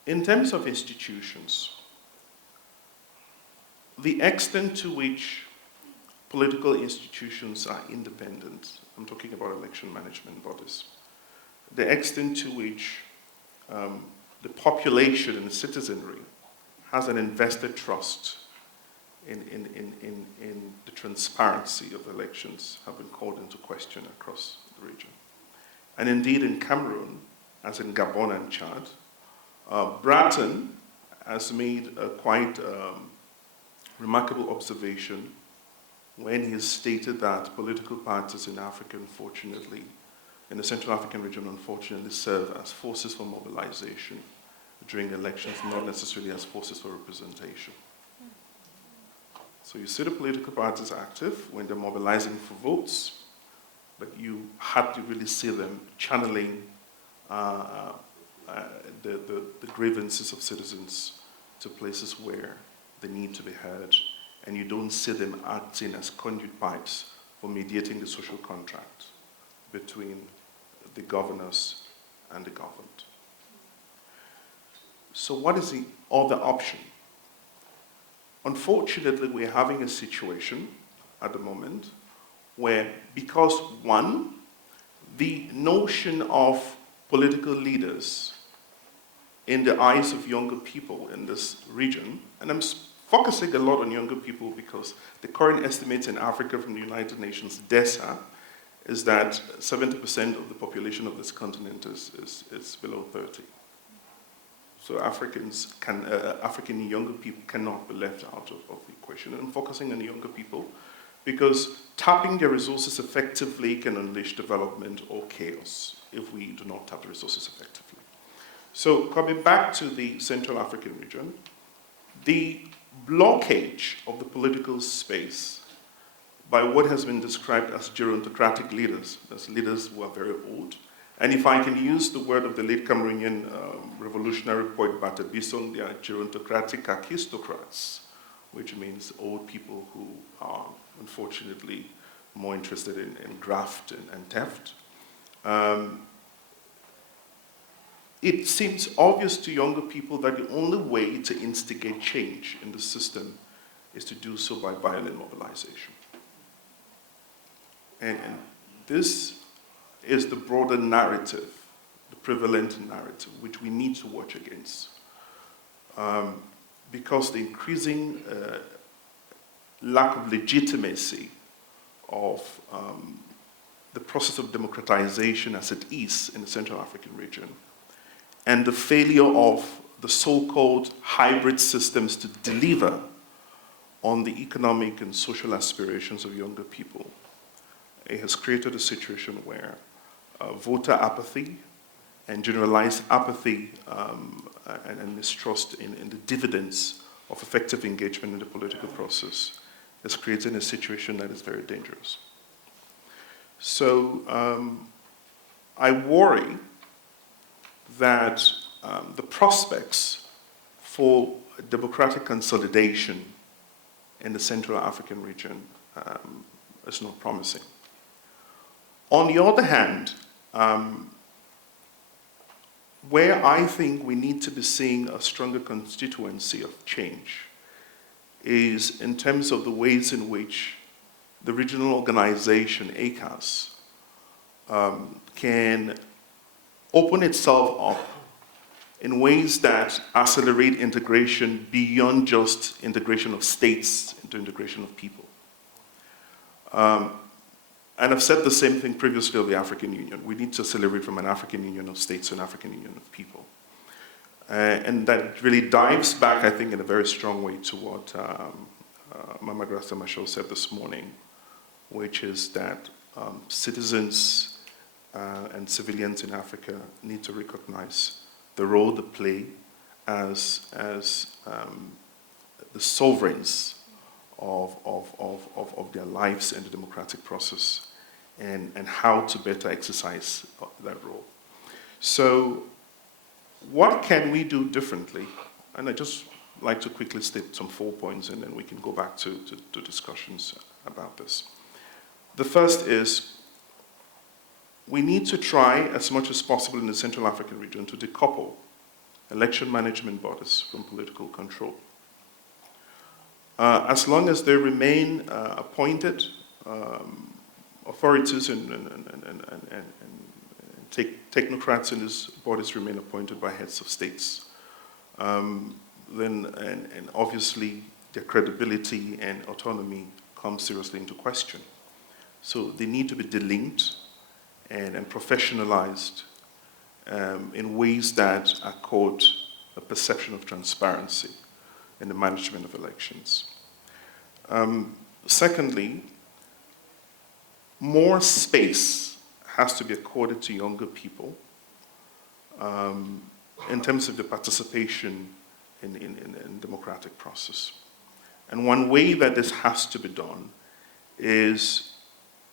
In terms of institutions, the extent to which political institutions are independent, I'm talking about election management bodies, the extent to which the population and the citizenry has an invested trust in the transparency of elections have been called into question across the region. And indeed in Cameroon, as in Gabon and Chad, Bratton has made a quite remarkable observation when he has stated that political parties in Africa, unfortunately, in the Central African region, unfortunately, serve as forces for mobilization during elections, not necessarily as forces for representation. So you see the political parties active when they're mobilizing for votes, but you hardly really see them channeling the grievances of citizens to places where they need to be heard, and you don't see them acting as conduit pipes for mediating the social contract between the governors and the governed. So what is the other option? Unfortunately, we're having a situation at the moment where, because one, the notion of political leaders in the eyes of younger people in this region, and I'm focusing a lot on younger people because the current estimates in Africa from the United Nations, DESA, is that 70% of the population of this continent is below 30. So African younger people cannot be left out of the equation. And I'm focusing on the younger people because tapping their resources effectively can unleash development or chaos if we do not tap the resources effectively. So coming back to the Central African region, the blockage of the political space by what has been described as gerontocratic leaders, as leaders who are very old. And if I can use the word of the late Cameroonian revolutionary poet Bata Bissong, they are gerontocratic aristocrats, which means old people who are unfortunately more interested in graft and theft. It seems obvious to younger people that the only way to instigate change in the system is to do so by violent mobilization. And this is the broader narrative, the prevalent narrative, which we need to watch against. Because the increasing lack of legitimacy of the process of democratization as it is in the Central African region, and the failure of the so-called hybrid systems to deliver on the economic and social aspirations of younger people, it has created a situation where voter apathy and generalized apathy and mistrust in the dividends of effective engagement in the political process is creating a situation that is very dangerous. So I worry that the prospects for democratic consolidation in the Central African region is not promising. On the other hand, where I think we need to be seeing a stronger constituency of change is in terms of the ways in which the regional organization, ACAS, can open itself up in ways that accelerate integration beyond just integration of states into integration of people. And I've said the same thing previously of the African Union. We need to accelerate from an African Union of states to an African Union of people. And that really dives back, I think, in a very strong way to what Mama Grasta Machel said this morning, which is that citizens and civilians in Africa need to recognize the role they play as the sovereigns of their lives in the democratic process, and how to better exercise that role. So what can we do differently? And I just like to quickly state some 4 points, and then we can go back to discussions about this. The first is we need to try as much as possible in the Central African region to decouple election management bodies from political control. As long as they remain appointed authorities and technocrats in these bodies remain appointed by heads of states, then obviously their credibility and autonomy come seriously into question. So they need to be delinked and professionalized in ways that accord a perception of transparency in the management of elections. Secondly, more space has to be accorded to younger people in terms of the participation in democratic process. And one way that this has to be done is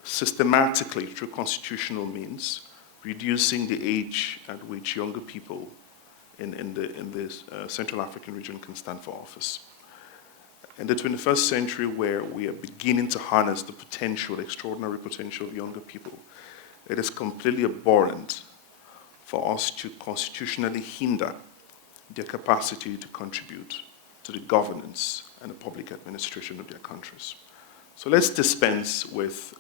systematically through constitutional means, reducing the age at which younger people in the Central African region can stand for office. In the 21st century, where we are beginning to harness the potential, extraordinary potential of younger people, it is completely abhorrent for us to constitutionally hinder their capacity to contribute to the governance and the public administration of their countries. So let's dispense with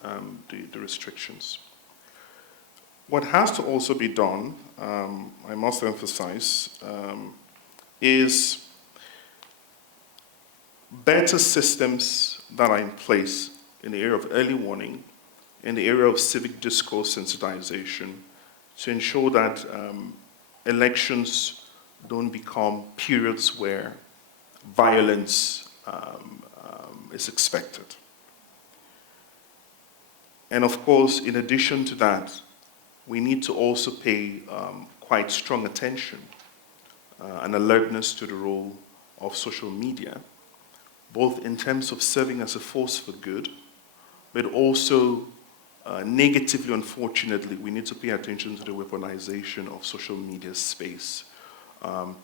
the restrictions. What has to also be done, I must emphasize, is better systems that are in place in the area of early warning, in the area of civic discourse sensitization, to ensure that elections don't become periods where violence is expected. And of course, in addition to that, we need to also pay quite strong attention and alertness to the role of social media, both in terms of serving as a force for good, but also negatively, unfortunately, we need to pay attention to the weaponization of social media space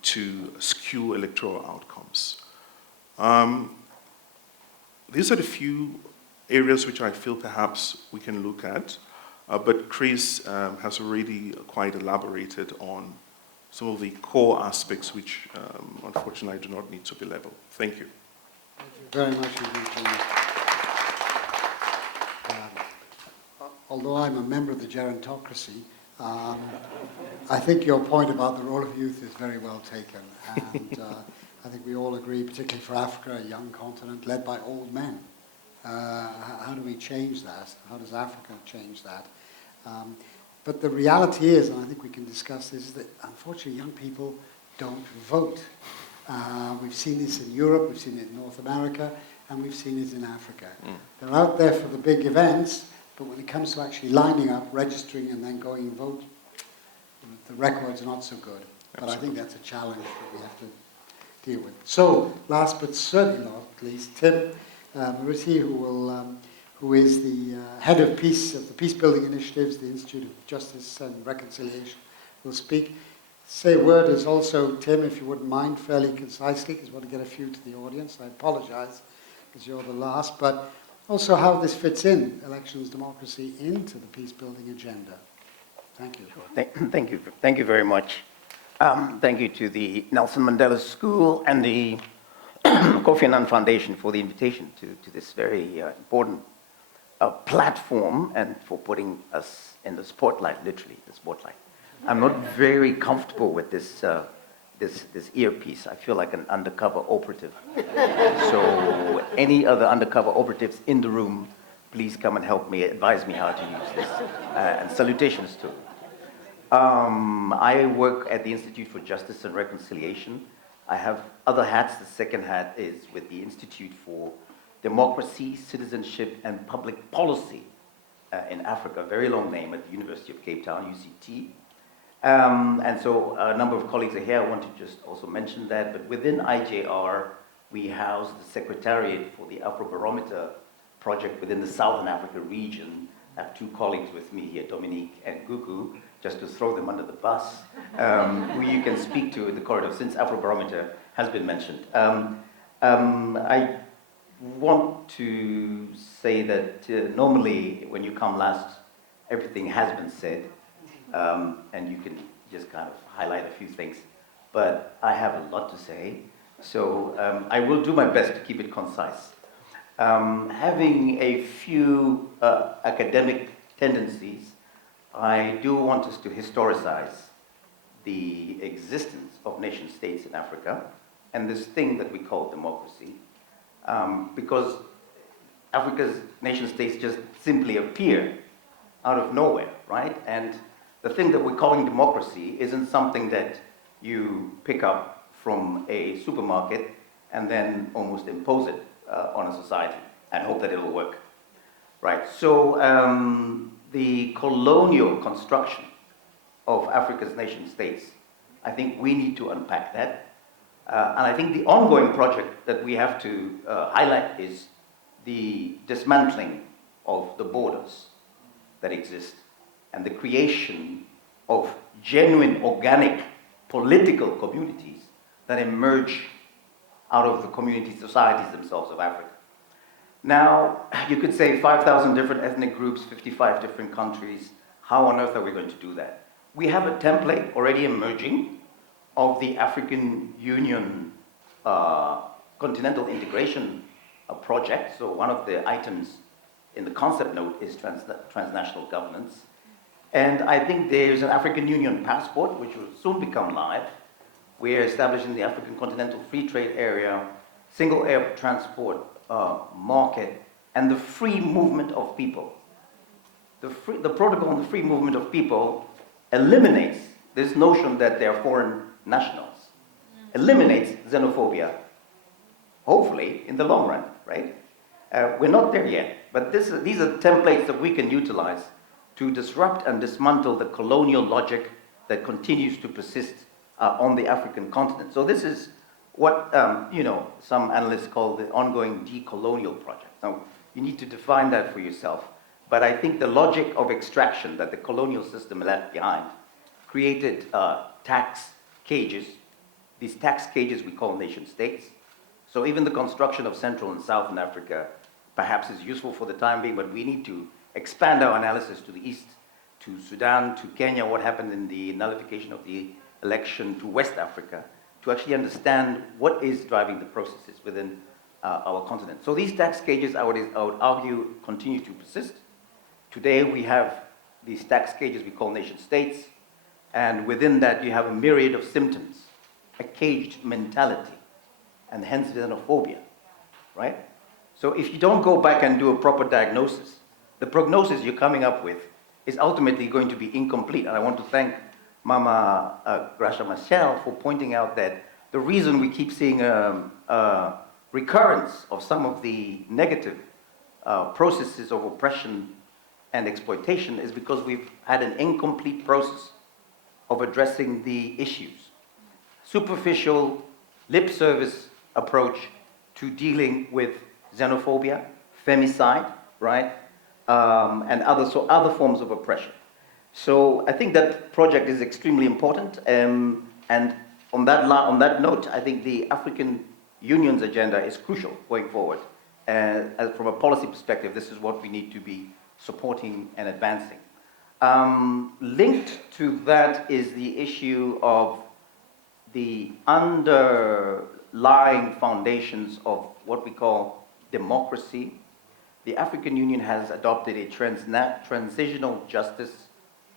to skew electoral outcomes. These are the few areas which I feel perhaps we can look at, but Chris has already quite elaborated on some of the core aspects which, unfortunately, I do not need to belabor. Thank you. Thank you very much indeed, John. although I'm a member of the gerontocracy, I think your point about the role of youth is very well taken. And I think we all agree, particularly for Africa, a young continent led by old men. How do we change that? How does Africa change that? But the reality is, and I think we can discuss this, is that unfortunately young people don't vote. We've seen this in Europe, we've seen it in North America, and we've seen it in Africa. They're out there for the big events, but when it comes to actually lining up, registering, and then going and vote, the records are not so good. But I think that's a challenge that we have to deal with. So, last but certainly not least, Tim Murithi, who is the head of peace of the Peacebuilding Initiatives, the Institute of Justice and Reconciliation, will speak. Say a word as also, Tim, if you wouldn't mind, fairly concisely, because we want to get a few to the audience. I apologize, because you're the last, but also how this fits in, elections, democracy, into the peace-building agenda. Thank you. Sure. Thank you very much. Thank you to the Nelson Mandela School and the Kofi Annan Foundation for the invitation to this very important platform and for putting us in the spotlight, literally the spotlight. I'm not very comfortable with this earpiece. I feel like an undercover operative. So any other undercover operatives in the room, please come and help me, advise me how to use this. And salutations to. I work at the Institute for Justice and Reconciliation. I have other hats. The second hat is with the Institute for Democracy, Citizenship, and Public Policy in Africa, a very long name, at the University of Cape Town, UCT. And so a number of colleagues are here. I want to just also mention that. But within IJR, we house the Secretariat for the Afrobarometer project within the Southern Africa region. I have two colleagues with me here, Dominique and Gugu, just to throw them under the bus, who you can speak to in the corridor, since Afrobarometer has been mentioned. I want to say that normally when you come last, everything has been said, and you can just kind of highlight a few things. But I have a lot to say, so I will do my best to keep it concise. Having a few academic tendencies, I do want us to historicize the existence of nation states in Africa and this thing that we call democracy, because Africa's nation states just simply appear out of nowhere, right? And the thing that we're calling democracy isn't something that you pick up from a supermarket and then almost impose it on a society and hope that it'll work, right? So the colonial construction of Africa's nation states, I think we need to unpack that. And I think the ongoing project that we have to highlight is the dismantling of the borders that exist and the creation of genuine, organic, political communities that emerge out of the community societies themselves of Africa. Now, you could say 5,000 different ethnic groups, 55 different countries. How on earth are we going to do that? We have a template already emerging of the African Union continental integration project. So one of the items in the concept note is transnational governance. And I think there's an African Union passport, which will soon become live. We're establishing the African Continental Free Trade Area, single air transport market, and the free movement of people. The protocol on the free movement of people eliminates this notion that they're foreign nationals, eliminates xenophobia, hopefully, in the long run, right? We're not there yet, but these are templates that we can utilize to disrupt and dismantle the colonial logic that continues to persist on the African continent. So this is what some analysts call the ongoing decolonial project. Now, you need to define that for yourself, but I think the logic of extraction that the colonial system left behind created tax cages. These tax cages we call nation states. So even the construction of Central and Southern Africa perhaps is useful for the time being, but we need to expand our analysis to the east, to Sudan, to Kenya, what happened in the nullification of the election, to West Africa, to actually understand what is driving the processes within our continent. So these tax cages, I would argue, continue to persist Today we have these tax cages we call nation states, and within that you have a myriad of symptoms, a caged mentality, and hence xenophobia, right? So if you don't go back and do a proper diagnosis, the prognosis you're coming up with is ultimately going to be incomplete. And I want to thank Mama Gracia Machel for pointing out that the reason we keep seeing recurrence of some of the negative processes of oppression and exploitation is because we've had an incomplete process of addressing the issues. Superficial, lip service approach to dealing with xenophobia, femicide, right, and other forms of oppression. So I think that project is extremely important, and on that note, I think the African Union's agenda is crucial going forward. From a policy perspective, this is what we need to be supporting and advancing. Linked to that is the issue of the underlying foundations of what we call democracy. The African Union has adopted a transitional justice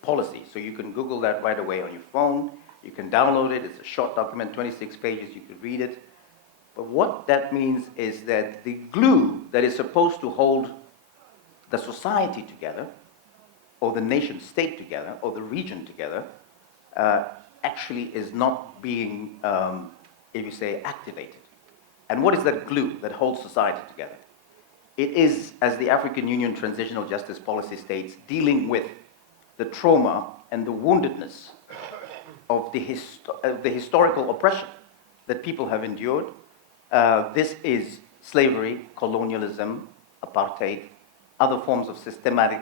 policy. So you can Google that right away on your phone. You can download it. It's a short document, 26 pages. You can read it. But what that means is that the glue that is supposed to hold the society together, or the nation state together, or the region together, actually is not being, if you say, activated. And what is that glue that holds society together? It is, as the African Union Transitional Justice Policy states, dealing with the trauma and the woundedness of the historical oppression that people have endured. This is slavery, colonialism, apartheid, other forms of systematic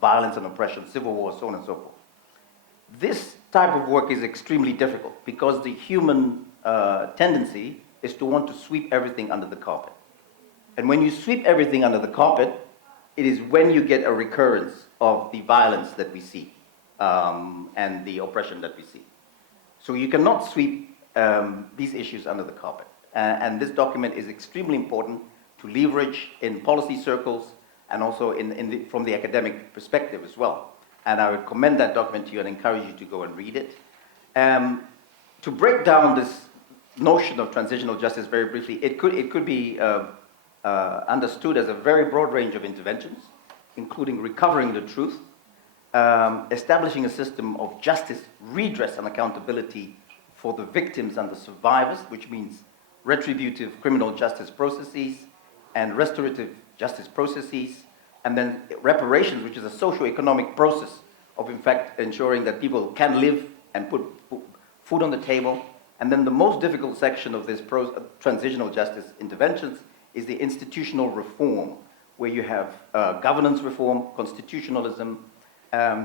violence and oppression, civil war, so on and so forth. This type of work is extremely difficult because the human tendency is to want to sweep everything under the carpet. And when you sweep everything under the carpet, it is when you get a recurrence of the violence that we see and the oppression that we see. So you cannot sweep these issues under the carpet. And this document is extremely important to leverage in policy circles and also from the academic perspective as well. And I would commend that document to you and encourage you to go and read it. To break down this notion of transitional justice very briefly, it could be understood as a very broad range of interventions, including recovering the truth, establishing a system of justice, redress, and accountability for the victims and the survivors, which means retributive criminal justice processes and restorative justice processes, and then reparations, which is a socio-economic process of, in fact, ensuring that people can live and put food on the table. And then the most difficult section of this transitional justice interventions is the institutional reform, where you have governance reform, constitutionalism,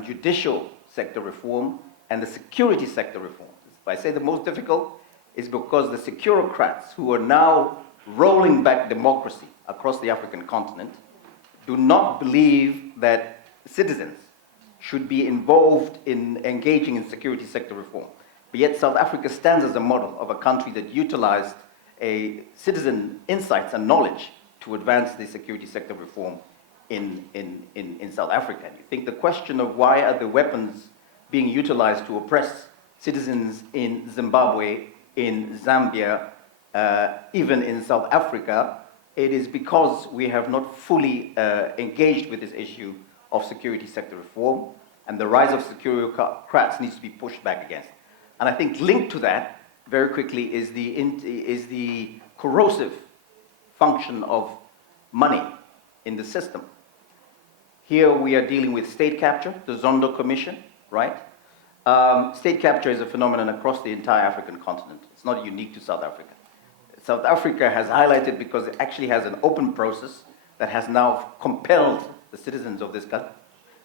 judicial sector reform, and the security sector reform. If I say the most difficult, is because the securocrats who are now rolling back democracy across the African continent do not believe that citizens should be involved in engaging in security sector reform. But yet South Africa stands as a model of a country that utilized a citizen insights and knowledge to advance the security sector reform in South Africa. And you think the question of why are the weapons being utilized to oppress citizens in Zimbabwe, in Zambia, even in South Africa, it is because we have not fully engaged with this issue of security sector reform, and the rise of securocrats needs to be pushed back against. And I think linked to that, very quickly, is the corrosive function of money in the system. Here we are dealing with state capture, the Zondo Commission, right? State capture is a phenomenon across the entire African continent. It's not unique to South Africa. South Africa has highlighted because it actually has an open process that has now compelled the citizens of this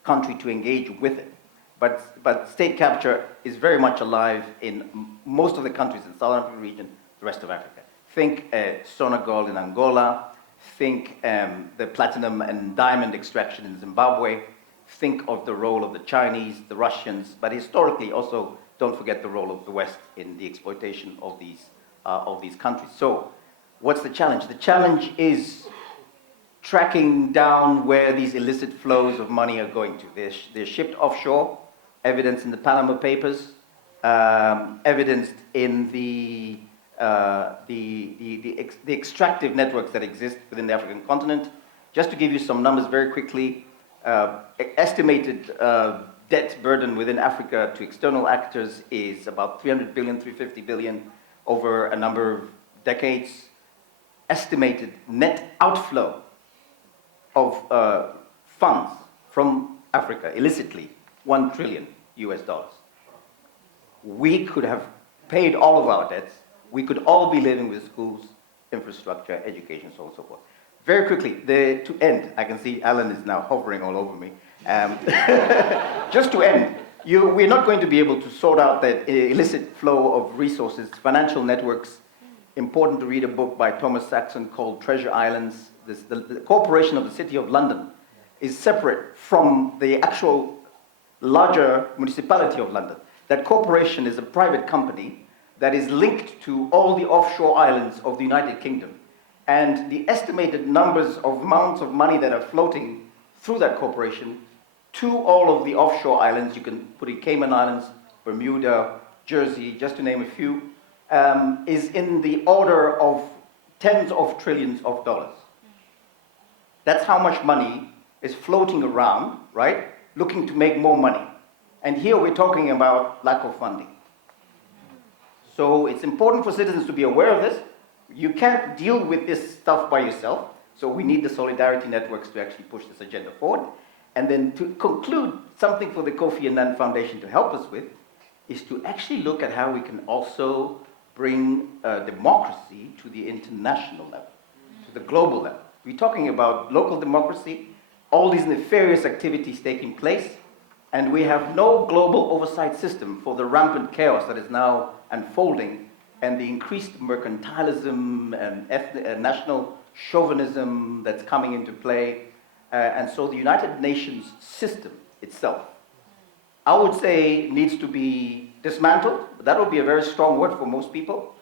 country to engage with it. But state capture is very much alive in most of the countries in the Southern African region, the rest of Africa. Think Sonangol in Angola, think the platinum and diamond extraction in Zimbabwe, think of the role of the Chinese, the Russians, but historically also don't forget the role of the West in the exploitation of these countries. So what's the challenge? The challenge is tracking down where these illicit flows of money are going to. They're shipped offshore, evidence in the Panama Papers, evidenced in the extractive networks that exist within the African continent. Just to give you some numbers very quickly, estimated debt burden within Africa to external actors is about 300 billion, 350 billion over a number of decades. Estimated net outflow of funds from Africa illicitly, $1 trillion US. We could have paid all of our debts. We could all be living with schools, infrastructure, education, so on and so forth. Very quickly, to end, I can see Alan is now hovering all over me. Just to end, we're not going to be able to sort out that illicit flow of resources, financial networks. Important to read a book by Thomas Saxon called Treasure Islands. The corporation of the City of London is separate from the actual larger municipality of London. That corporation is a private company that is linked to all the offshore islands of the United Kingdom. And the estimated numbers of amounts of money that are floating through that corporation to all of the offshore islands, you can put in Cayman Islands, Bermuda, Jersey, just to name a few, is in the order of tens of trillions of dollars. That's how much money is floating around, right, looking to make more money. And here we're talking about lack of funding. So it's important for citizens to be aware of this. You can't deal with this stuff by yourself, so we need the solidarity networks to actually push this agenda forward. And then to conclude, something for the Kofi Annan Foundation to help us with is to actually look at how we can also bring democracy to the international level, to the global level. We're talking about local democracy, all these nefarious activities taking place, and we have no global oversight system for the rampant chaos that is now unfolding and the increased mercantilism and national chauvinism that's coming into play. And so the United Nations system itself, I would say, needs to be dismantled. That would be a very strong word for most people,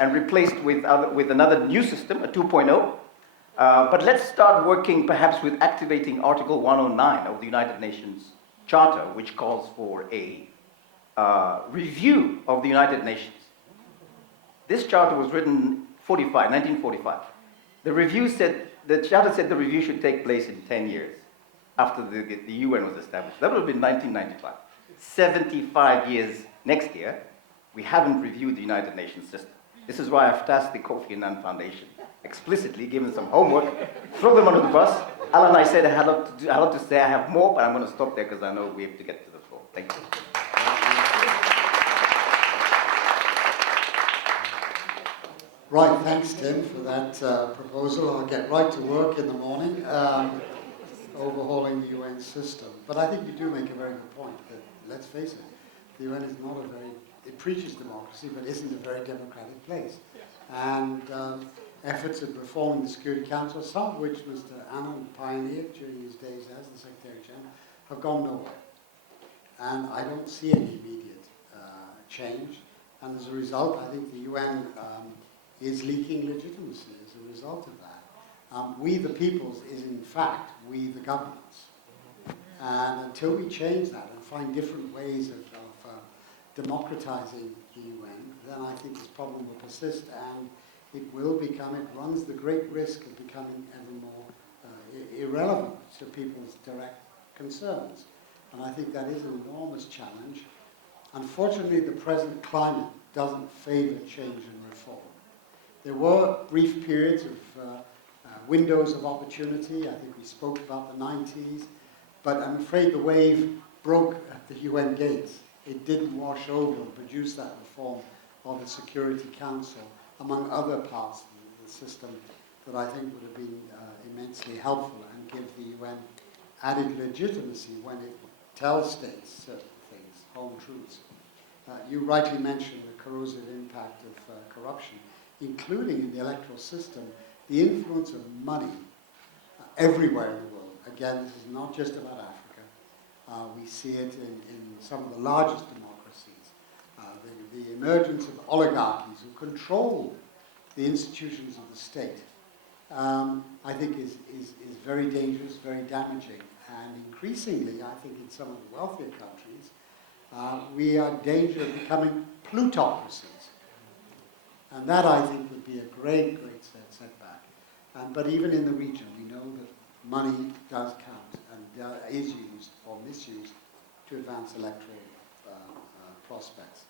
and replaced with another new system, a 2.0. But let's start working perhaps with activating Article 109 of the United Nations Charter, which calls for a review of the United Nations. This charter was written in 1945. The charter said the review should take place in 10 years after the UN was established. That would have been 1995. 75 years next year, we haven't reviewed the United Nations system. This is why I've tasked the Kofi Annan Foundation, explicitly given some homework, throw them under the bus. Alan, I said I had a lot to say. I have more, but I'm going to stop there because I know we have to get to the floor. Thank you. Right, thanks, Tim, for that proposal. I'll get right to work in the morning, overhauling the UN system. But I think you do make a very good point that, let's face it, the UN is not it preaches democracy, but isn't a very democratic place. And efforts at reforming the Security Council, some of which Mr. Annan pioneered during his days as the Secretary General, have gone nowhere. And I don't see any immediate change. And as a result, I think the UN is leaking legitimacy as a result of that. We the peoples is in fact we the governments. And until we change that and find different ways of democratizing the UN, then I think this problem will persist and it runs the great risk of becoming ever more irrelevant to people's direct concerns. And I think that is an enormous challenge. Unfortunately, the present climate doesn't favor change and reform. There were brief periods of windows of opportunity. I think we spoke about the 90s, but I'm afraid the wave broke at the UN gates. It didn't wash over and produce that reform of the Security Council, among other parts of the system that I think would have been immensely helpful and give the UN added legitimacy when it tells states certain things, home truths. You rightly mentioned the corrosive impact of corruption, including in the electoral system, the influence of money everywhere in the world. Again, this is not just about Africa. We see it in some of the largest democracies. The emergence of oligarchies who control the institutions of the state I think is very dangerous, very damaging. And increasingly, I think in some of the wealthier countries, we are in danger of becoming plutocracies. And that, I think, would be a great, great setback. But even in the region, we know that money does count and is used or misused to advance electoral prospects.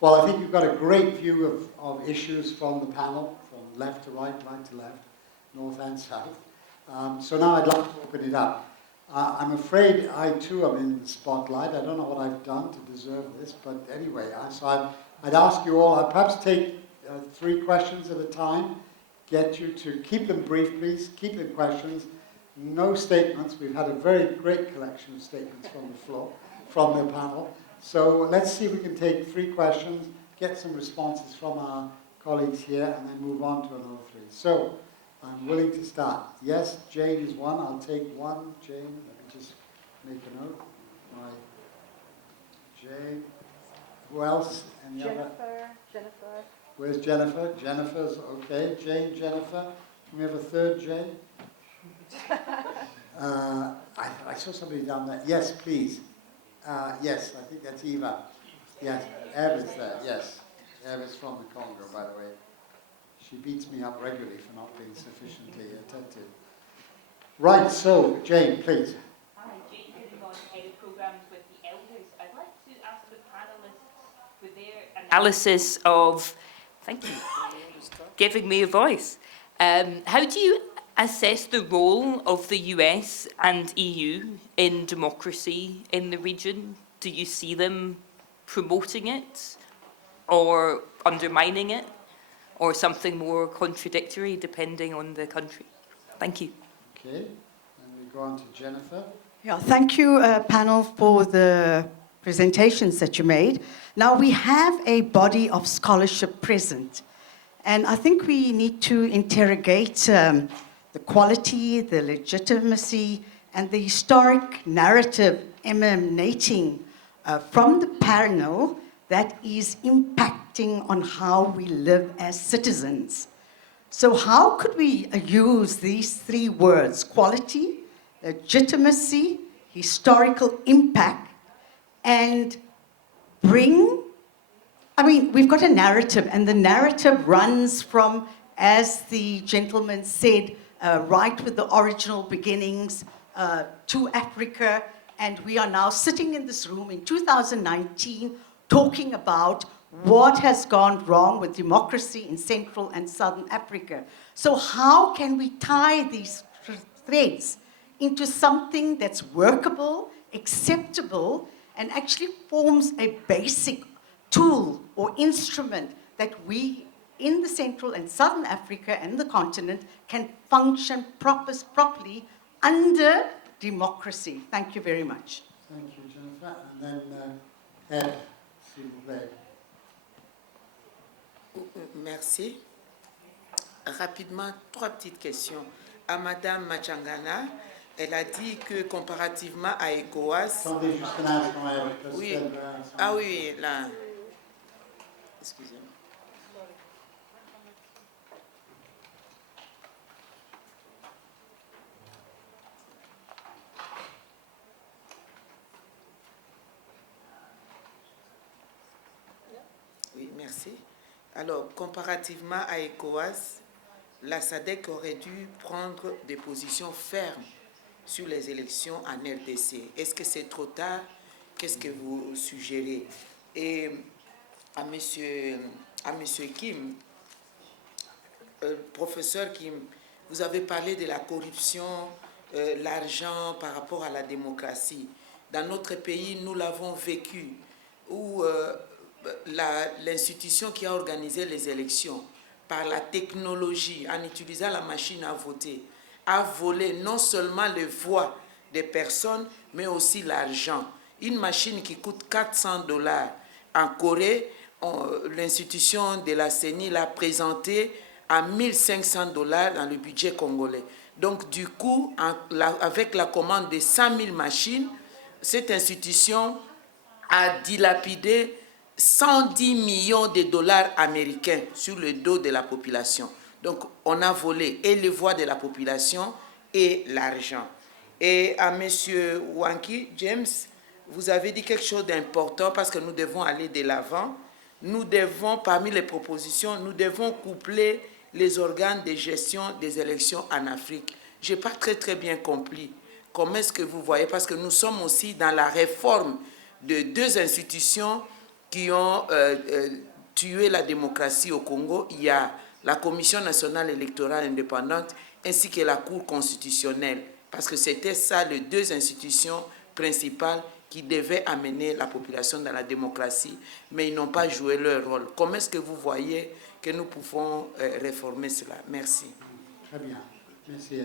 Well, I think you've got a great view of issues from the panel, from left to right, right to left, north and south. So now I'd like to open it up. I'm afraid I too am in the spotlight. I don't know what I've done to deserve this, but anyway, so I'd ask you all, I'd perhaps take 3 questions at a time, get you to keep them brief, please, keep them questions, no statements. We've had a very great collection of statements from the floor, from the panel. So let's see if we can take 3 questions, get some responses from our colleagues here, and then move on to another 3. So I'm willing to start. Yes, Jane is one. I'll take one. Jane, let me just make a note. Right. Jane. Who else? Any other? Jennifer. Where's Jennifer? Jennifer's okay. Jane, Jennifer. Can we have a third Jane? I saw somebody down there. Yes, please. Yes, I think that's Eva. Yes, Eva is there. Yes. Eva's from the Congo, by the way. She beats me up regularly for not being sufficiently attentive. Right, so, Jane, please. Hi, Jane, on programs with the elders. I'd like to ask the panelists for their analysis of, thank you, giving me a voice. How do you assess the role of the US and EU in democracy in the region? Do you see them promoting it or undermining it, or something more contradictory depending on the country? Thank you. Okay, and we go on to Jennifer. Yeah, thank you, panel, for the presentations that you made. Now, we have a body of scholarship present, and I think we need to interrogate the quality, the legitimacy, and the historic narrative emanating from the panel that is impacting on how we live as citizens. So how could we use these 3 words, quality, legitimacy, historical impact, and bring, we've got a narrative, and the narrative runs from, as the gentleman said, right with the original beginnings to Africa, and we are now sitting in this room in 2019 talking about what has gone wrong with democracy in Central and Southern Africa. So how can we tie these threads into something that's workable, acceptable, and actually forms a basic tool or instrument that we in the Central and Southern Africa and the continent can function properly under democracy? Thank you very much. Thank you, Jennifer. And then Ed, s'il vous plaît. Merci. Rapidement, 3 petites questions. À Madame Machangana, elle a dit que comparativement à ECOWAS... Attendez juste un instant, Ed. Oui. Ah oui, là. Excusez-moi. Oui, merci. Alors, comparativement à ECOWAS, la SADC aurait dû prendre des positions fermes sur les élections en RDC. Est-ce que c'est trop tard? Qu'est-ce que vous suggérez? Et à monsieur Kim, professeur Kim, vous avez parlé de la corruption, l'argent par rapport à la démocratie. Dans notre pays, nous l'avons vécu, où l'institution qui a organisé les élections, par la technologie, en utilisant la machine à voter, a volé non seulement les voix des personnes, mais aussi l'argent. Une machine qui coûte $400. En Corée, l'institution de la CENI l'a présentée à $1 500 dans le budget congolais. Donc, du coup, avec la commande de 100 000 machines, cette institution a dilapidé $110 millions américains sur le dos de la population. Donc, on a volé et les voix de la population et l'argent. Et à M. Wanki, James, vous avez dit quelque chose d'important parce que nous devons aller de l'avant. Nous devons, parmi les propositions, nous devons coupler les organes de gestion des élections en Afrique. Je n'ai pas très bien compris comment est-ce que vous voyez, parce que nous sommes aussi dans la réforme de deux institutions qui ont tué la démocratie au Congo. Il y a la Commission nationale électorale indépendante ainsi que la Cour constitutionnelle, parce que c'était ça les deux institutions principales qui devaient amener la population dans la démocratie, mais ils n'ont pas joué leur rôle. Comment est-ce que vous voyez que nous pouvons réformer cela? Merci. Très bien. Merci.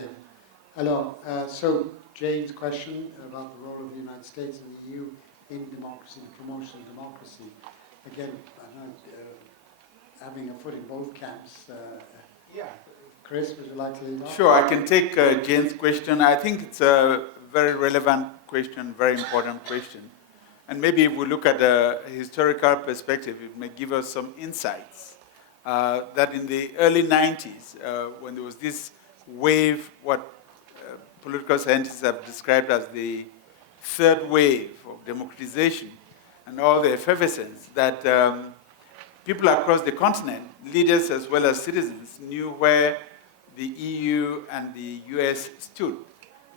Alors, so Jane's question about the role of the United States and the EU in democracy, the promotion of democracy. Again, I'm not having a foot in both camps. Yeah. Chris, would you like to lead off? Sure, I can take Jane's question. I think it's a very relevant question, very important question. And maybe if we look at a historical perspective, it may give us some insights that in the early 90s, when there was this wave, what political scientists have described as the third wave of democratization and all the effervescence, that people across the continent, leaders as well as citizens, knew where the EU and the US stood.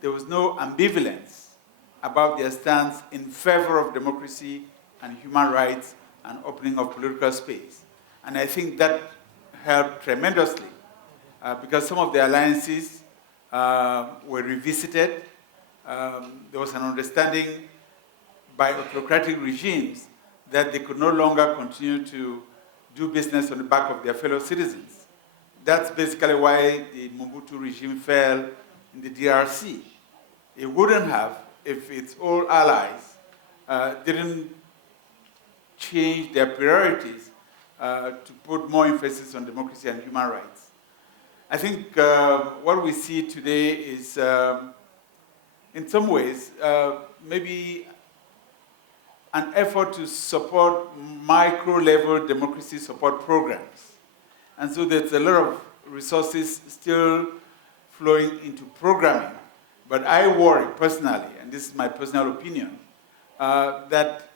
There was no ambivalence about their stance in favor of democracy and human rights and opening of political space. And I think that helped tremendously because some of the alliances were revisited. There was an understanding by autocratic regimes that they could no longer continue to do business on the back of their fellow citizens. That's basically why the Mobutu regime fell in the DRC. It wouldn't have if its old allies didn't change their priorities to put more emphasis on democracy and human rights. I think what we see today is, in some ways, maybe an effort to support micro-level democracy support programs. And so there's a lot of resources still flowing into programming. But I worry personally, and this is my personal opinion, that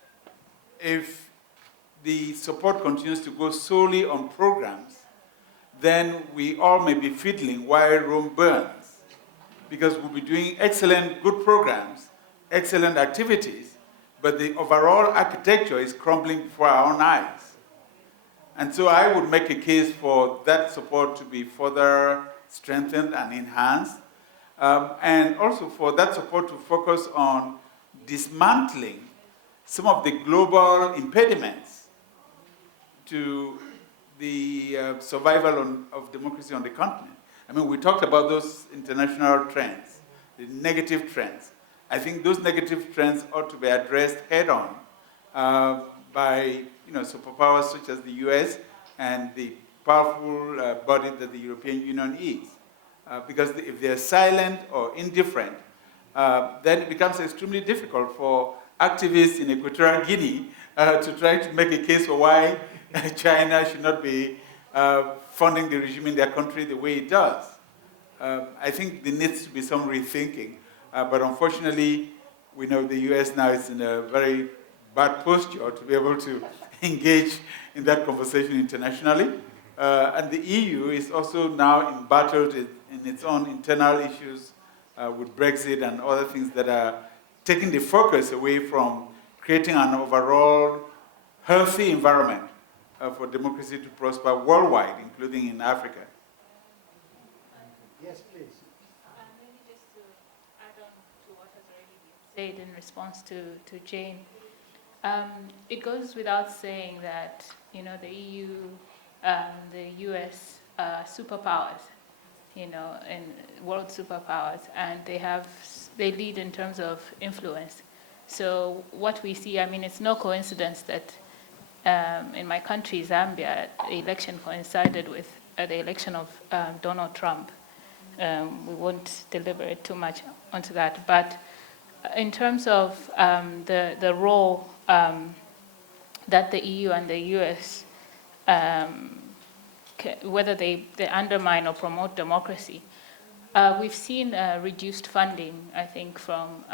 if the support continues to go solely on programs, then we all may be fiddling while Rome burns. Because we'll be doing excellent, good programs, excellent activities, but the overall architecture is crumbling before our own eyes. And so I would make a case for that support to be further strengthened and enhanced, and also for that support to focus on dismantling some of the global impediments to the survival of democracy on the continent. I mean, we talked about those international trends, the negative trends. I think those negative trends ought to be addressed head-on by superpowers such as the US and the powerful body that the European Union is. Because if they're silent or indifferent, then it becomes extremely difficult for activists in Equatorial Guinea to try to make a case for why China should not be funding the regime in their country the way it does. I think there needs to be some rethinking. But unfortunately, we know the US now is in a very bad posture to be able to engage in that conversation internationally. And the EU is also now embattled in its own internal issues with Brexit and other things that are taking the focus away from creating an overall healthy environment for democracy to prosper worldwide, including in Africa. Yes, please. Maybe just to add on to what has already been said in response to Jane, it goes without saying that the EU, the US superpowers, and world superpowers, and they lead in terms of influence. So what we see, I mean, it's no coincidence that in my country, Zambia, the election coincided with the election of Donald Trump. We won't deliberate too much onto that, but in terms of the role that the EU and the US whether they undermine or promote democracy. We've seen reduced funding, I think, from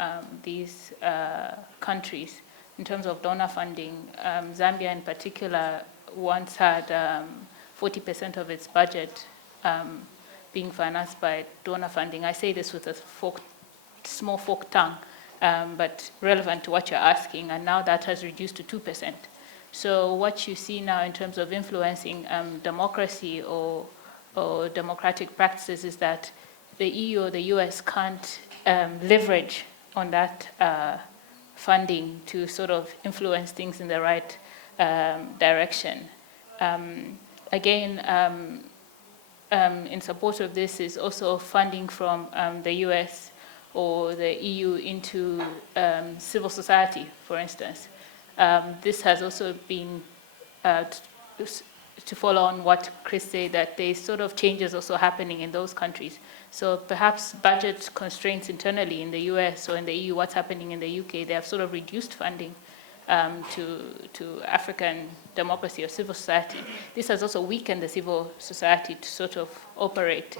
these countries in terms of donor funding. Zambia in particular once had 40% of its budget being financed by donor funding. I say this with a small folk tongue, but relevant to what you're asking, and now that has reduced to 2%. So what you see now in terms of influencing democracy or democratic practices is that the EU or the US can't leverage on that funding to sort of influence things in the right direction. Again, in support of this is also funding from the US or the EU into civil society, for instance. This has also been, to follow on what Chris said, that there's sort of changes also happening in those countries. So perhaps budget constraints internally in the US or in the EU, what's happening in the UK, they have sort of reduced funding to African democracy or civil society. This has also weakened the civil society to sort of operate.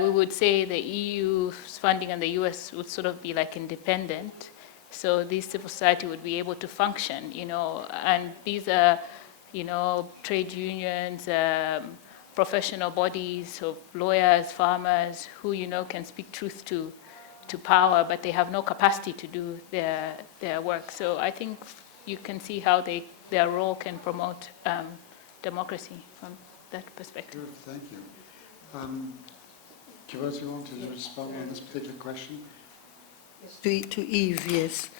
We would say the EU's funding and the US would sort of be like independent. So this civil society would be able to function, and these are, trade unions, professional bodies, so lawyers, farmers, who, can speak truth to power, but they have no capacity to do their work. So I think you can see how their role can promote democracy from that perspective. Good, thank you. Keboitse, you want to respond on this particular question? To Eve, yes.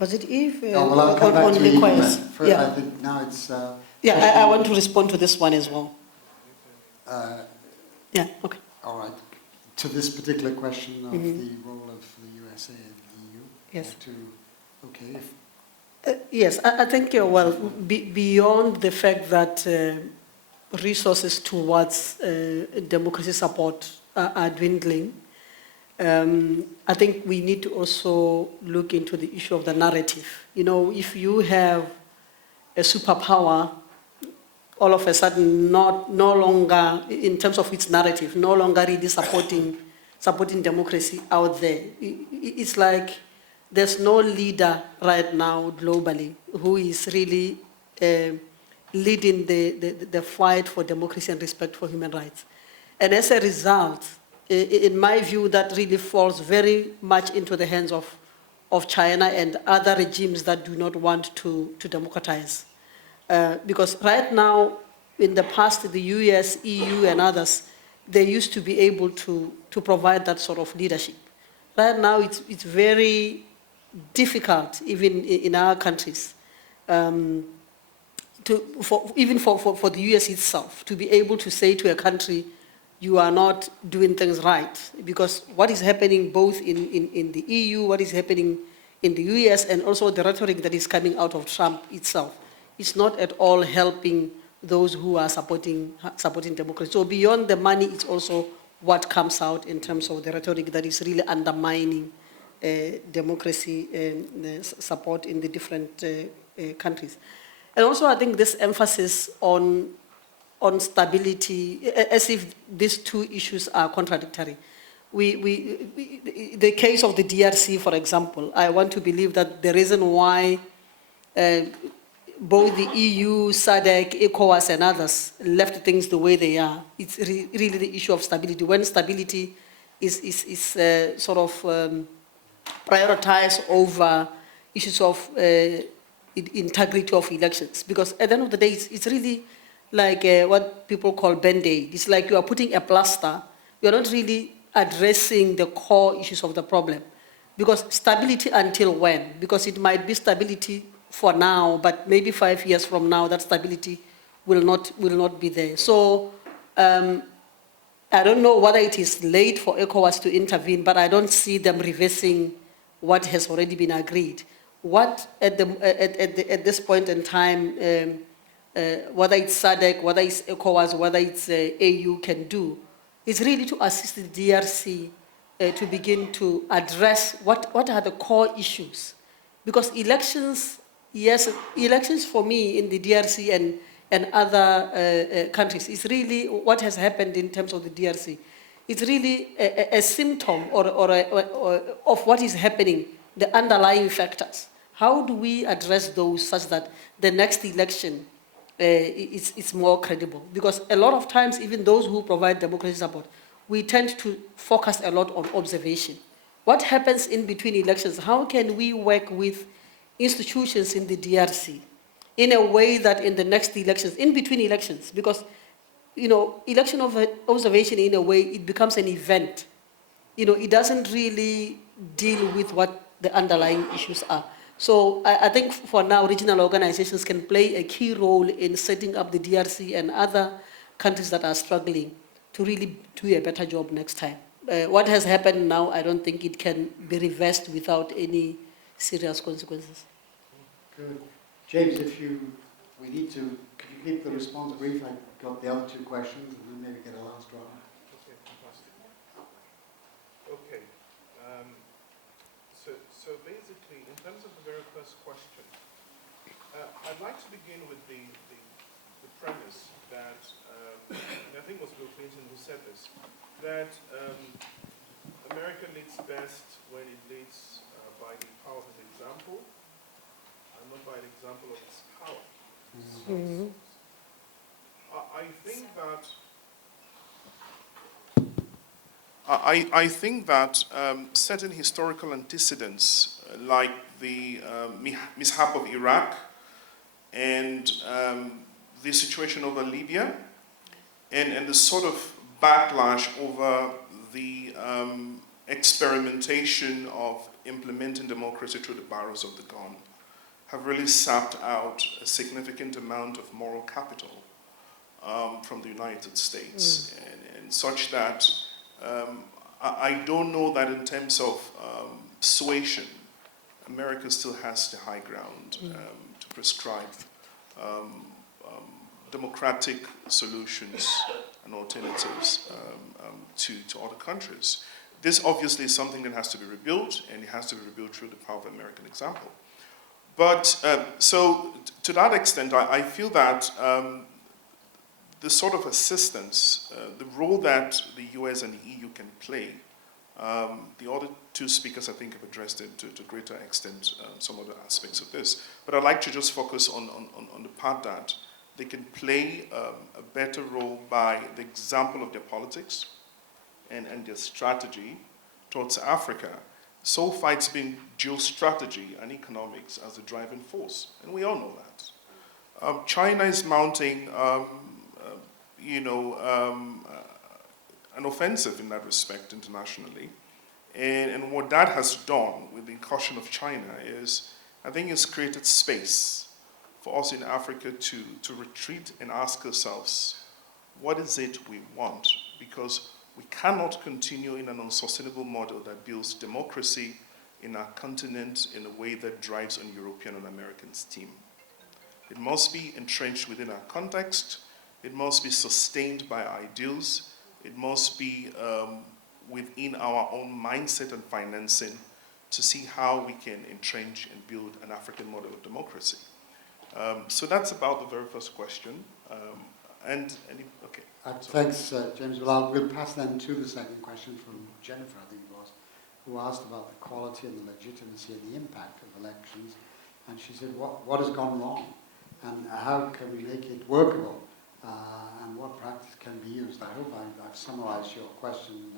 Was it Eve? Well, I'll come back to Eve. Yeah. I think now it's... I want to respond to this one as well. Yeah, okay. All right. To this particular question of the role of the USA and the EU? Yes. Yes, I think, beyond the fact that resources towards democracy support are dwindling, I think we need to also look into the issue of the narrative. If you have a superpower, all of a sudden no longer, in terms of its narrative, no longer really supporting democracy out there. It's like there's no leader right now globally who is really leading the fight for democracy and respect for human rights. And as a result, in my view, that really falls very much into the hands of China and other regimes that do not want to democratize. Because right now, in the past, the US, EU, and others, they used to be able to provide that sort of leadership. Right now, it's very difficult, even in our countries, even for the US itself, to be able to say to a country, you are not doing things right. Because what is happening both in the EU, what is happening in the US, and also the rhetoric that is coming out of Trump itself, is not at all helping those who are supporting democracy. So beyond the money, it's also what comes out in terms of the rhetoric that is really undermining democracy and support in the different countries. And also, I think this emphasis on stability, as if these two issues are contradictory. The case of the DRC, for example, I want to believe that the reason why both the EU, SADC, ECOWAS, and others left things the way they are, it's really the issue of stability. When stability is sort of prioritized over issues of integrity of elections. Because at the end of the day, it's really like what people call Band-Aid. It's like you are putting a plaster. You're not really addressing the core issues of the problem. Because stability until when? Because it might be stability for now, but maybe 5 years from now, that stability will not be there. So I don't know whether it is late for ECOWAS to intervene, but I don't see them reversing what has already been agreed. What at this point in time, whether it's SADC, whether it's ECOWAS, whether it's AU can do, is really to assist the DRC to begin to address what are the core issues. Because elections, yes, elections for me in the DRC and and other countries. It's really what has happened in terms of the DRC. It's really a symptom or of what is happening, the underlying factors. How do we address those such that the next election is more credible? Because a lot of times, even those who provide democracy support, we tend to focus a lot on observation. What happens in between elections? How can we work with institutions in the DRC in a way that in the next elections, in between elections, because election of observation in a way, it becomes an event. It doesn't really deal with what the underlying issues are. So I think for now, regional organizations can play a key role in setting up the DRC and other countries that are struggling to really do a better job next time. What has happened now, I don't think it can be reversed without any serious consequences. Good. James, could you keep the response brief? I got the other two questions, and then maybe get a last round. Okay, fantastic. Okay. So basically, in terms of the very first question, I'd like to begin with the premise that, and I think it was Bill Clinton who said this, that America leads best when it leads by the power of its example, and not by the example of its power. Mm-hmm. I think that certain historical antecedents, like the mishap of Iraq and the situation over Libya, and the sort of backlash over the experimentation of implementing democracy through the barrels of the gun, have really sapped out a significant amount of moral capital from the United States, and such that I don't know that in terms of suasion, America still has the high ground to prescribe democratic solutions and alternatives to other countries. This obviously is something that has to be rebuilt, and it has to be rebuilt through the power of the American example. But so to that extent, I feel that the sort of assistance, the role that the US and the EU can play, the other two speakers I think have addressed it to a greater extent, some other aspects of this. But I'd like to just focus on the part that they can play a better role by the example of their politics and their strategy towards Africa. So far it's been geostrategy and economics as the driving force, and we all know that. China is mounting an offensive in that respect internationally. And what that has done with the incursion of China is, I think it's created space for us in Africa to retreat and ask ourselves, what is it we want? Because we cannot continue in an unsustainable model that builds democracy in our continent in a way that drives on European and American steam. It must be entrenched within our context. It must be sustained by our ideals. It must be within our own mindset and financing to see how we can entrench and build an African model of democracy. So that's about the very first question. Okay. Thanks, James. Well, we'll pass then to the second question from Jennifer, I think it was, who asked about the quality and the legitimacy and the impact of elections. And she said, what has gone wrong? And how can we make it workable? And what practice can be used? I hope I've summarized your question,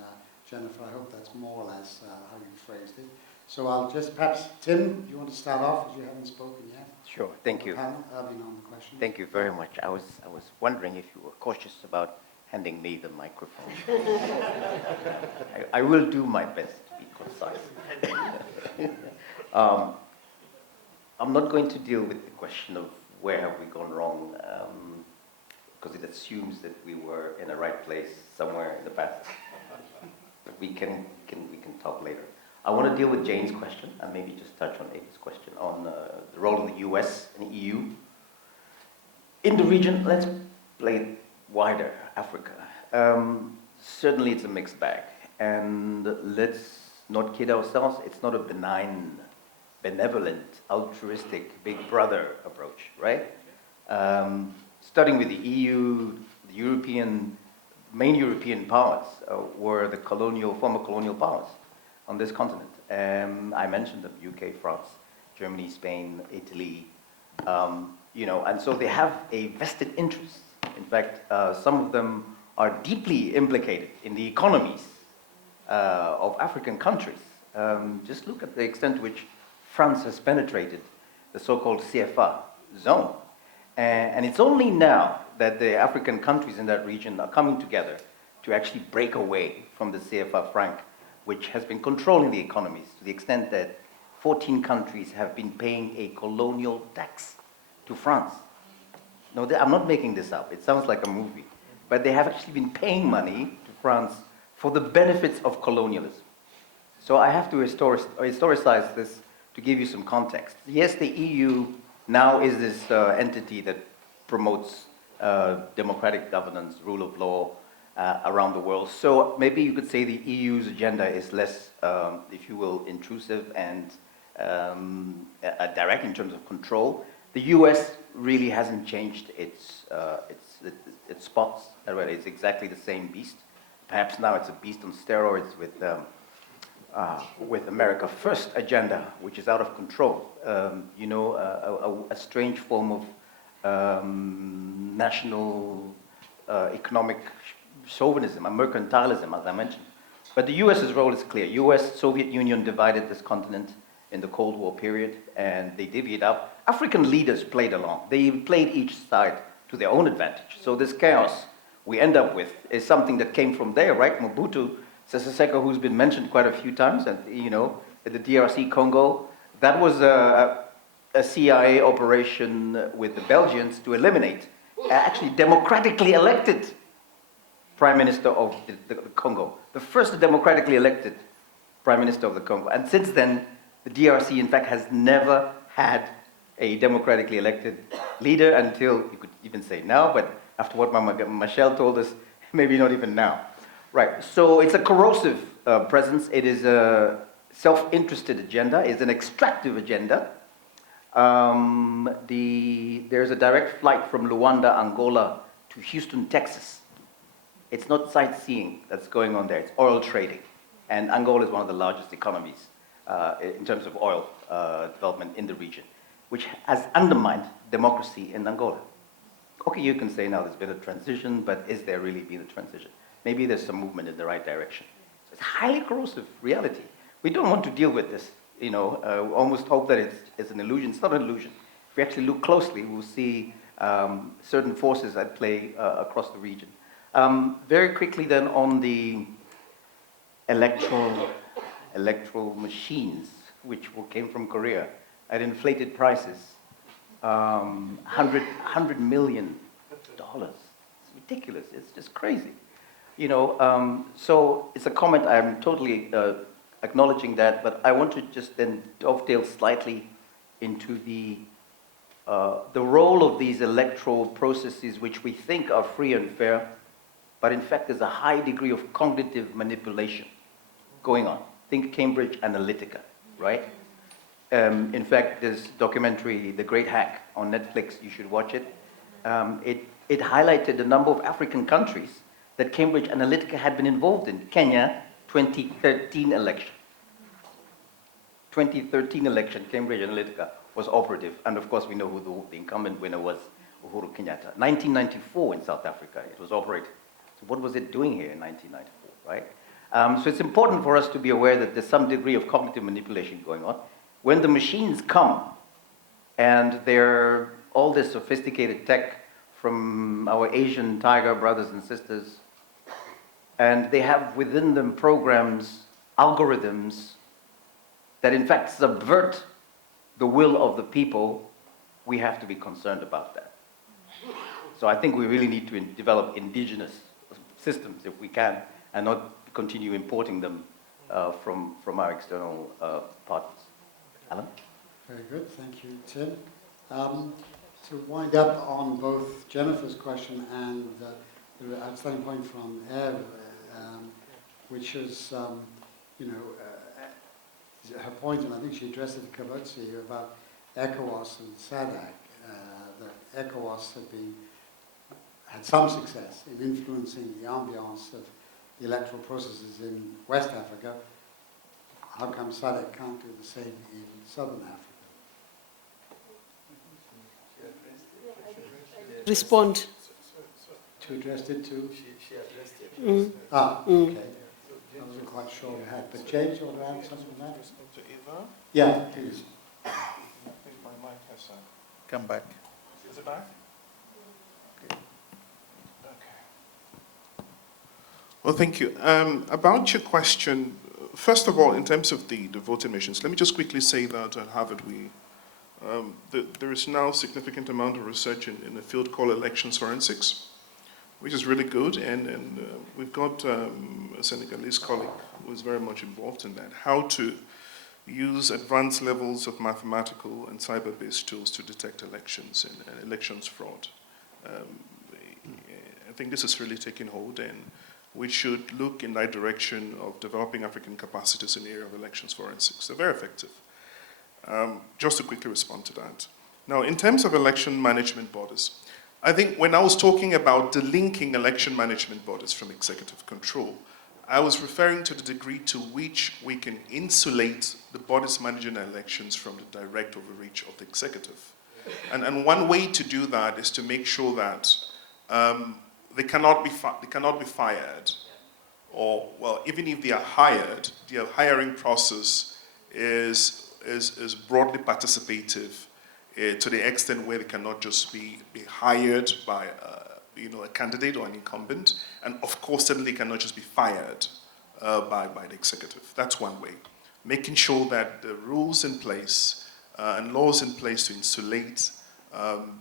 Jennifer. I hope that's more or less how you phrased it. So I'll just, perhaps, Tim, do you want to start off, as you haven't spoken yet? Sure, thank you. On the question. Thank you very much. I was wondering if you were cautious about handing me the microphone. I will do my best to be concise. I'm not going to deal with the question of where have we gone wrong, because it assumes that we were in the right place somewhere in the past. But we can talk later. I want to deal with Jane's question and maybe just touch on Ava's question on the role of the US and the EU. In the region, let's play it wider, Africa. Certainly it's a mixed bag. And let's not kid ourselves, it's not a benign, benevolent, altruistic, big brother approach, right? studying with the EU, the main European powers were the former colonial powers on this continent. I mentioned them: UK, France, Germany, Spain, Italy. And so they have a vested interest. In fact, some of them are deeply implicated in the economies of African countries. Just look at the extent to which France has penetrated the so-called CFA zone. And it's only now that the African countries in that region are coming together to actually break away from the CFA franc, which has been controlling the economies to the extent that 14 countries have been paying a colonial tax to France. No, I'm not making this up. It sounds like a movie. But they have actually been paying money to France for the benefits of colonialism. So I have to historicize this to give you some context. Yes, the EU now is this entity that promotes democratic governance, rule of law around the world. So maybe you could say the EU's agenda is less, if you will, intrusive and direct in terms of control. The US really hasn't changed its spots. It's exactly the same beast. Perhaps now it's a beast on steroids with America First agenda, which is out of control. A strange form of national economic chauvinism, mercantilism, as I mentioned. But the US's role is clear. US, Soviet Union divided this continent in the Cold War period, and they divvied up. African leaders played along. They played each side to their own advantage. So this chaos we end up with is something that came from there, right? Mobutu Sese Seko, who's been mentioned quite a few times, and the DRC Congo, that was a CIA operation with the Belgians to eliminate actually democratically elected Prime Minister of the Congo, the first democratically elected Prime Minister of the Congo. And since then, the DRC, in fact, has never had a democratically elected leader until, you could even say now, but after what Michelle told us, maybe not even now. Right, so it's a corrosive presence. It is a self-interested agenda. It's an extractive agenda. There's a direct flight from Luanda, Angola to Houston, Texas. It's not sightseeing that's going on there. It's oil trading. And Angola is one of the largest economies in terms of oil development in the region, which has undermined democracy in Angola. Okay, you can say now there's been a transition, but is there really been a transition? Maybe there's some movement in the right direction. So it's a highly corrosive reality. We don't want to deal with this, almost hope that it's an illusion. It's not an illusion. If we actually look closely, we'll see certain forces at play across the region. Very quickly then on the electoral machines, which came from Korea at inflated prices, $100 million. It's ridiculous. It's just crazy. So it's a comment. I'm totally acknowledging that, but I want to just then dovetail slightly into the role of these electoral processes, which we think are free and fair, but in fact there's a high degree of cognitive manipulation going on. Think Cambridge Analytica, right? In fact, this documentary, The Great Hack, on Netflix, you should watch it. It highlighted a number of African countries that Cambridge Analytica had been involved in. Kenya, 2013 election. 2013 election, Cambridge Analytica was operative. And of course, we know who the incumbent winner was, Uhuru Kenyatta. 1994 in South Africa, it was operative. So what was it doing here in 1994, right? So it's important for us to be aware that there's some degree of cognitive manipulation going on. When the machines come, and they're all this sophisticated tech from our Asian tiger brothers and sisters, and they have within them programs, algorithms, that in fact subvert the will of the people, we have to be concerned about that. So I think we really need to develop indigenous systems if we can, and not continue importing them from our external partners. Alan? Very good, thank you, Tim. To wind up on both Jennifer's question and the outstanding point from Eve, which is, her point, and I think she addressed it to Keboitse about ECOWAS and SADC, that ECOWAS had been had some success in influencing the ambiance of the electoral processes in West Africa, how come SADC can't do the same in Southern Africa? Respond. To address it to? She addressed it. Okay. I wasn't quite sure you had. But James, you want to add something to that? To Eva? Yeah, please. I think my mic has Come back. Is it back? Okay. Well, thank you. About your question, first of all, in terms of the voting machines, let me just quickly say that at Harvard there is now a significant amount of research in a field called elections forensics, which is really good, and we've got a Senegalese colleague who is very much involved in that, how to use advanced levels of mathematical and cyber-based tools to detect elections and elections fraud. I think this is really taking hold, and we should look in that direction of developing African capacities in the area of elections forensics. They're very effective. Just to quickly respond to that. Now, in terms of election management bodies, I think when I was talking about delinking election management bodies from executive control, I was referring to the degree to which we can insulate the bodies managing elections from the direct overreach of the executive. And one way to do that is to make sure that they cannot be fired, or, well, even if they are hired, their hiring process is broadly participative to the extent where they cannot just be hired by a candidate or an incumbent, and of course certainly cannot just be fired by the executive. That's one way. Making sure that the rules in place and laws in place to insulate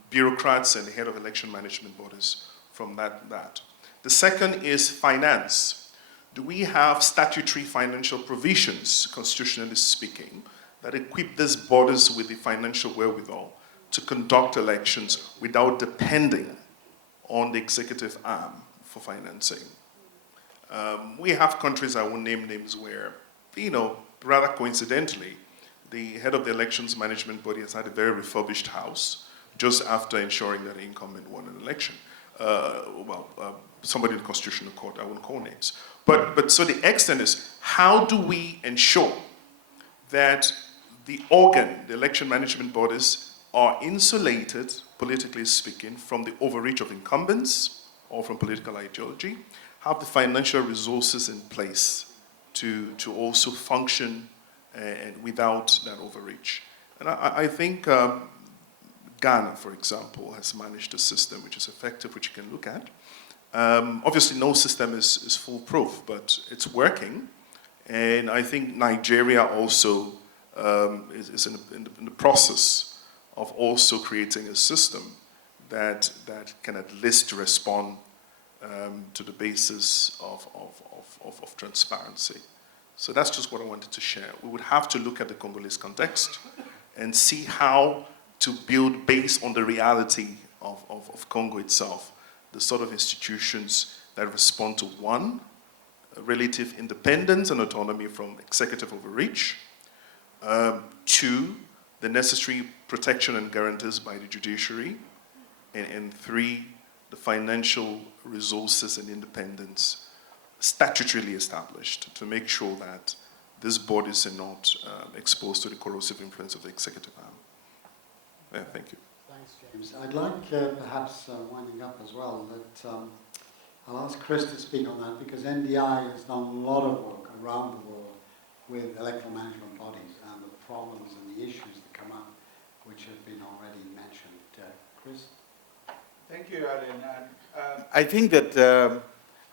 bureaucrats and the head of election management bodies from that. The second is finance. Do we have statutory financial provisions, constitutionally speaking, that equip these bodies with the financial wherewithal to conduct elections without depending on the executive arm for financing? We have countries, I won't name names, where, rather coincidentally, the head of the elections management body has had a very refurbished house just after ensuring that the incumbent won an election. Somebody in the Constitutional Court, I won't call names. But so the extent is, how do we ensure that the election management bodies, are insulated, politically speaking, from the overreach of incumbents or from political ideology, have the financial resources in place to also function without that overreach? And I think Ghana, for example, has managed a system which is effective, which you can look at. Obviously, no system is foolproof, but it's working. And I think Nigeria also is in the process of also creating a system that can at least respond to the basis of transparency. So that's just what I wanted to share. We would have to look at the Congolese context and see how to build, based on the reality of Congo itself, the sort of institutions that respond to, one, relative independence and autonomy from executive overreach, two, the necessary protection and guarantees by the judiciary, and three, the financial resources and independence statutorily established to make sure that these bodies are not exposed to the corrosive influence of the executive arm. Yeah, thank you. Thanks, James. I'd like, perhaps winding up as well, that I'll ask Chris to speak on that, because NDI has done a lot of work around the world with electoral management bodies and the problems and the issues that come up, which have been already mentioned. Chris? Thank you, Alan. I think that,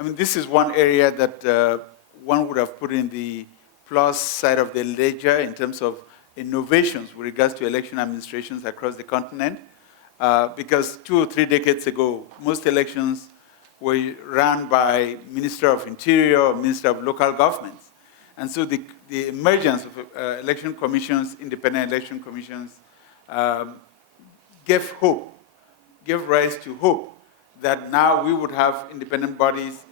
this is one area that one would have put in the plus side of the ledger in terms of innovations with regards to election administrations across the continent. Because 2 or 3 decades ago, most elections were run by Minister of Interior or Minister of Local Governments. And so the emergence of election commissions, independent election commissions, gave rise to hope that now we would have independent bodies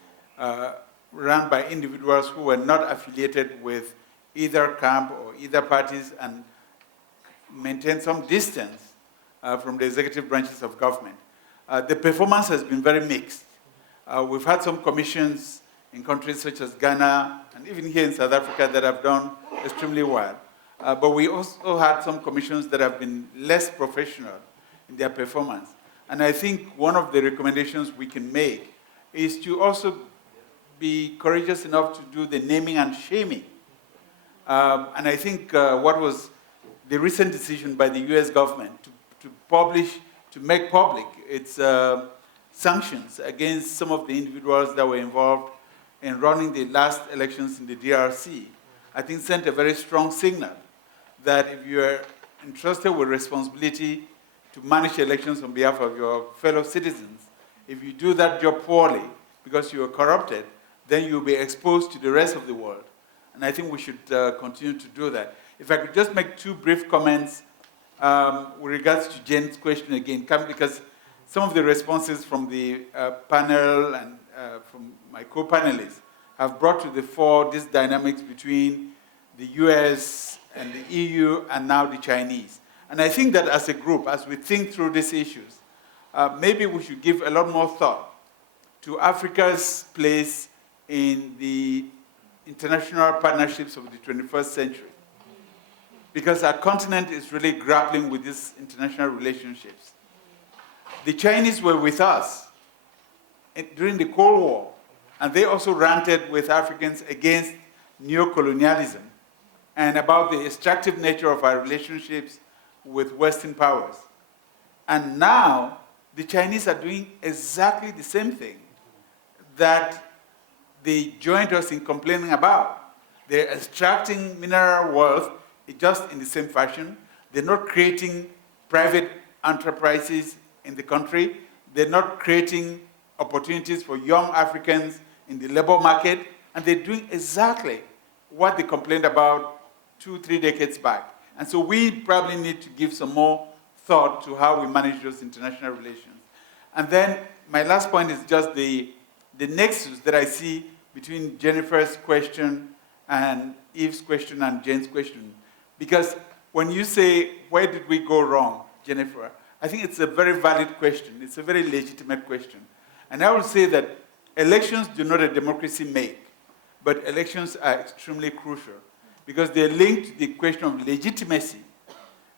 run by individuals who were not affiliated with either camp or either parties and maintain some distance from the executive branches of government. the performance has been very mixed. We've had some commissions in countries such as Ghana and even here in South Africa that have done extremely well. But we also had some commissions that have been less professional in their performance. And I think one of the recommendations we can make is to also be courageous enough to do the naming and shaming. And I think what was the recent decision by the US government to make public its sanctions against some of the individuals that were involved in running the last elections in the DRC, I think sent a very strong signal that if you are entrusted with responsibility to manage elections on behalf of your fellow citizens, if you do that job poorly because you are corrupted, then you'll be exposed to the rest of the world. And I think we should continue to do that. If I could just make two brief comments with regards to Jane's question again, because some of the responses from the panel and from my co-panelists have brought to the fore these dynamics between the US and the EU and now the Chinese. And I think that as a group, as we think through these issues, maybe we should give a lot more thought to Africa's place in the international partnerships of the 21st century. Because our continent is really grappling with these international relationships. The Chinese were with us during the Cold War, and they also ranted with Africans against neocolonialism and about the extractive nature of our relationships with Western powers. And now, the Chinese are doing exactly the same thing that they joined us in complaining about. They're extracting mineral wealth just in the same fashion. They're not creating private enterprises in the country. They're not creating opportunities for young Africans in the labor market. And they're doing exactly what they complained about 2-3 decades back. And so we probably need to give some more thought to how we manage those international relations. And then my last point is just the nexus that I see between Jennifer's question and Eve's question and Jane's question. Because when you say, where did we go wrong, Jennifer, I think it's a very valid question. It's a very legitimate question. And I will say that elections do not a democracy make, but elections are extremely crucial because they're linked to the question of legitimacy.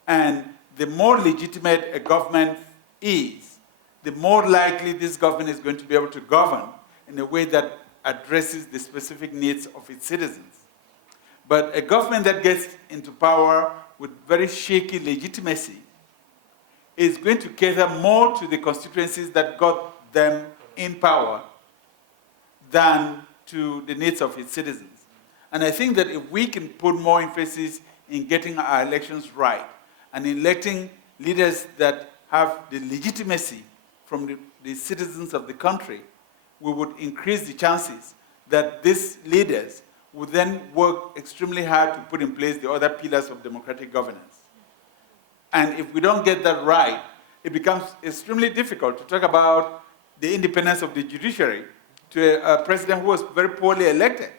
And the more legitimate a government is, the more likely this government is going to be able to govern in a way that addresses the specific needs of its citizens. But a government that gets into power with very shaky legitimacy is going to cater more to the constituencies that got them in power than to the needs of its citizens. And I think that if we can put more emphasis in getting our elections right and electing leaders that have the legitimacy from the citizens of the country, we would increase the chances that these leaders would then work extremely hard to put in place the other pillars of democratic governance. And if we don't get that right, it becomes extremely difficult to talk about the independence of the judiciary to a president who was very poorly elected,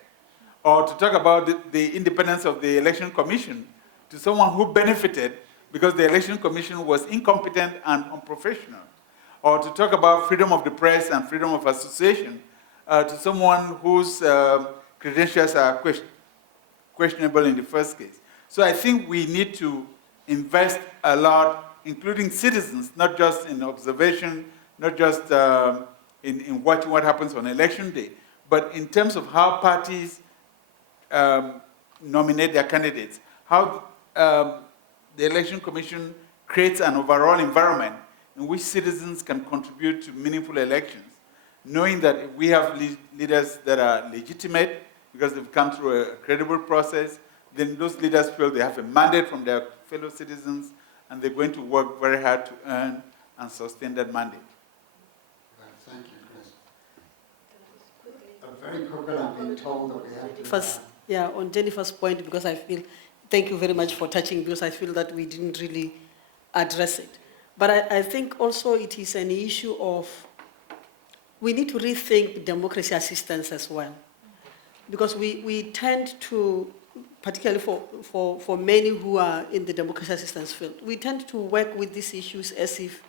or to talk about the independence of the election commission to someone who benefited because the election commission was incompetent and unprofessional, or to talk about freedom of the press and freedom of association to someone whose credentials are questionable in the first case. So I think we need to invest a lot, including citizens, not just in observation, not just in watching what happens on election day, but in terms of how parties nominate their candidates, how the election commission creates an overall environment in which citizens can contribute to meaningful elections, knowing that if we have leaders that are legitimate because they've come through a credible process, then those leaders feel they have a mandate from their fellow citizens and they're going to work very hard to earn and sustain that mandate. Thank you, Chris. Very quickly, I'm being told that we have to... First, yeah, on Jennifer's point, because I feel, thank you very much for touching, because I feel that we didn't really address it. But I think also it is an issue of, we need to rethink democracy assistance as well. Because we tend to, particularly for many who are in the democracy assistance field, we tend to work with these issues as if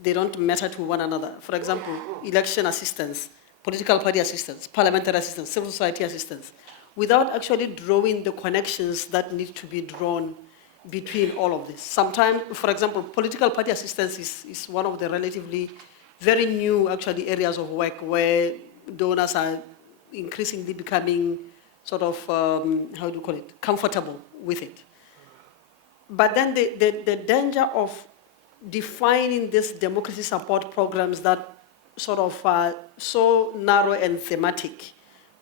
they don't matter to one another. For example, election assistance, political party assistance, parliamentary assistance, civil society assistance, without actually drawing the connections that need to be drawn between all of this. Sometimes, for example, political party assistance is one of the relatively very new actually areas of work where donors are increasingly becoming sort of, how do you call it, comfortable with it. But then the danger of defining these democracy support programs that sort of are so narrow and thematic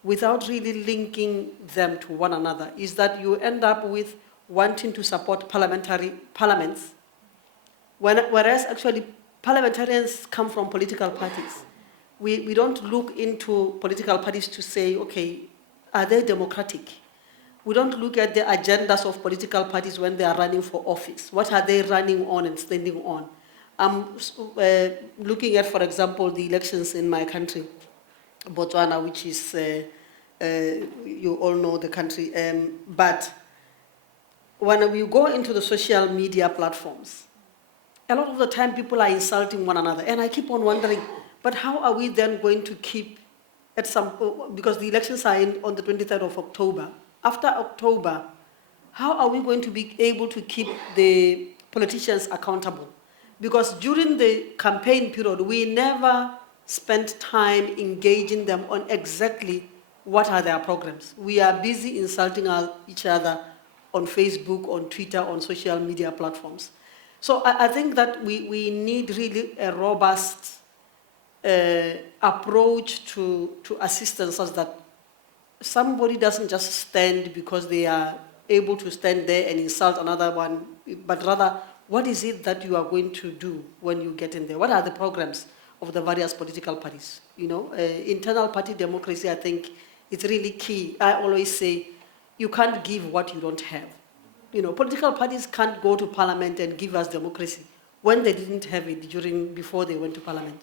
without really linking them to one another is that you end up with wanting to support parliaments, whereas actually parliamentarians come from political parties. We don't look into political parties to say, okay, are they democratic? We don't look at the agendas of political parties when they are running for office. What are they running on and standing on? I'm looking at, for example, the elections in my country, Botswana, which is, you all know the country. But when we go into the social media platforms, a lot of the time people are insulting one another. And I keep on wondering, but how are we then going to keep at some, because the elections are on the 23rd of October. After October, how are we going to be able to keep the politicians accountable? Because during the campaign period, we never spent time engaging them on exactly what are their programs. We are busy insulting each other on Facebook, on Twitter, on social media platforms. So I think that we need really a robust approach to assistance such that somebody doesn't just stand because they are able to stand there and insult another one, but rather, what is it that you are going to do when you get in there? What are the programs of the various political parties? You know, internal party democracy, I think, is really key. I always say, you can't give what you don't have. You know, political parties can't go to parliament and give us democracy when they didn't have it before they went to parliament.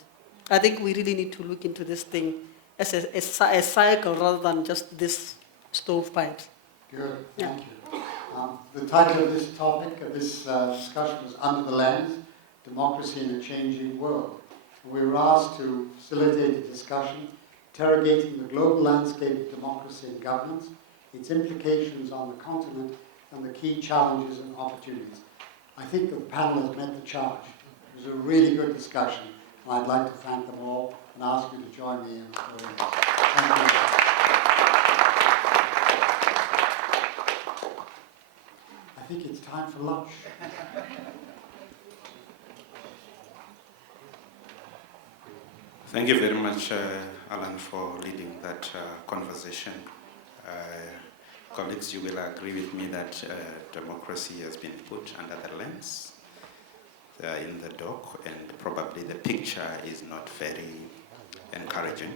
I think we really need to look into this thing as a cycle rather than just this stovepipes. Good, thank you. The title of this topic, of this discussion was Under the Lens, Democracy in a Changing World. We were asked to facilitate a discussion interrogating the global landscape of democracy and governance, its implications on the continent, and the key challenges and opportunities. I think the panel has met the challenge. It was a really good discussion, and I'd like to thank them all and ask you to join me in applauding. Thank you. I think it's time for lunch. Thank you very much, Alan, for leading that conversation. Colleagues, you will agree with me that democracy has been put under the lens in the doc, and probably the picture is not very encouraging.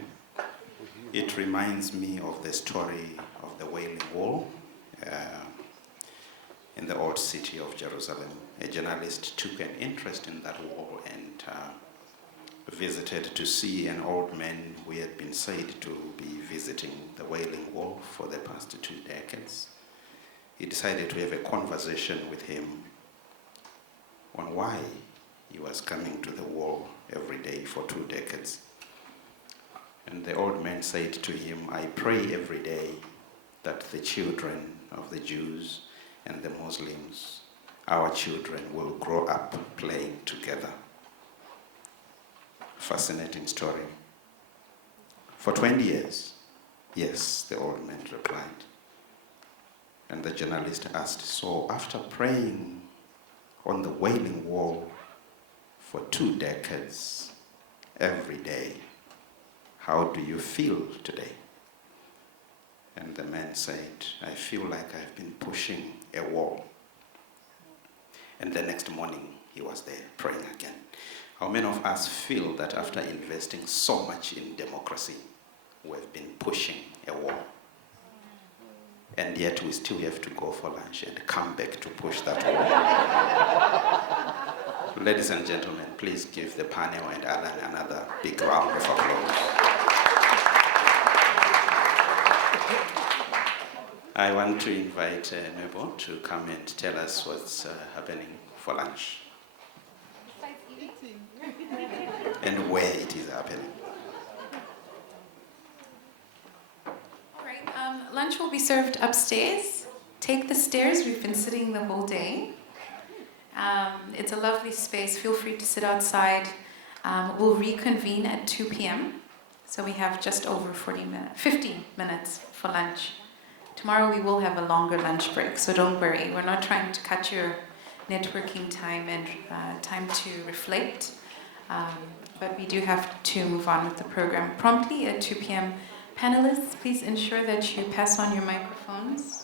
It reminds me of the story of the Wailing Wall in the old city of Jerusalem. A journalist took an interest in that wall and visited to see an old man who had been said to be visiting the Wailing Wall for the past 2 decades. He decided to have a conversation with him on why he was coming to the wall every day for 2 decades. And the old man said to him, I pray every day that the children of the Jews and the Muslims, our children, will grow up playing together. Fascinating story. For 20 years, yes, the old man replied. And the journalist asked, so after praying on the Wailing Wall for 2 decades, every day, how do you feel today? And the man said, I feel like I've been pushing a wall. And the next morning, he was there praying again. How many of us feel that after investing so much in democracy, we've been pushing a wall? And yet we still have to go for lunch and come back to push that wall. Ladies and gentlemen, please give the panel and Alan another big round of applause. I want to invite Nebo to come and tell us what's happening for lunch. Besides eating. and where it is happening. All right, lunch will be served upstairs. Take the stairs, we've been sitting the whole day. It's a lovely space, feel free to sit outside. We'll reconvene at 2 p.m. So we have just over 15 minutes for lunch. Tomorrow we will have a longer lunch break, so don't worry. We're not trying to cut your networking time and time to reflect. But we do have to move on with the program promptly at 2 p.m. Panelists, please ensure that you pass on your microphones.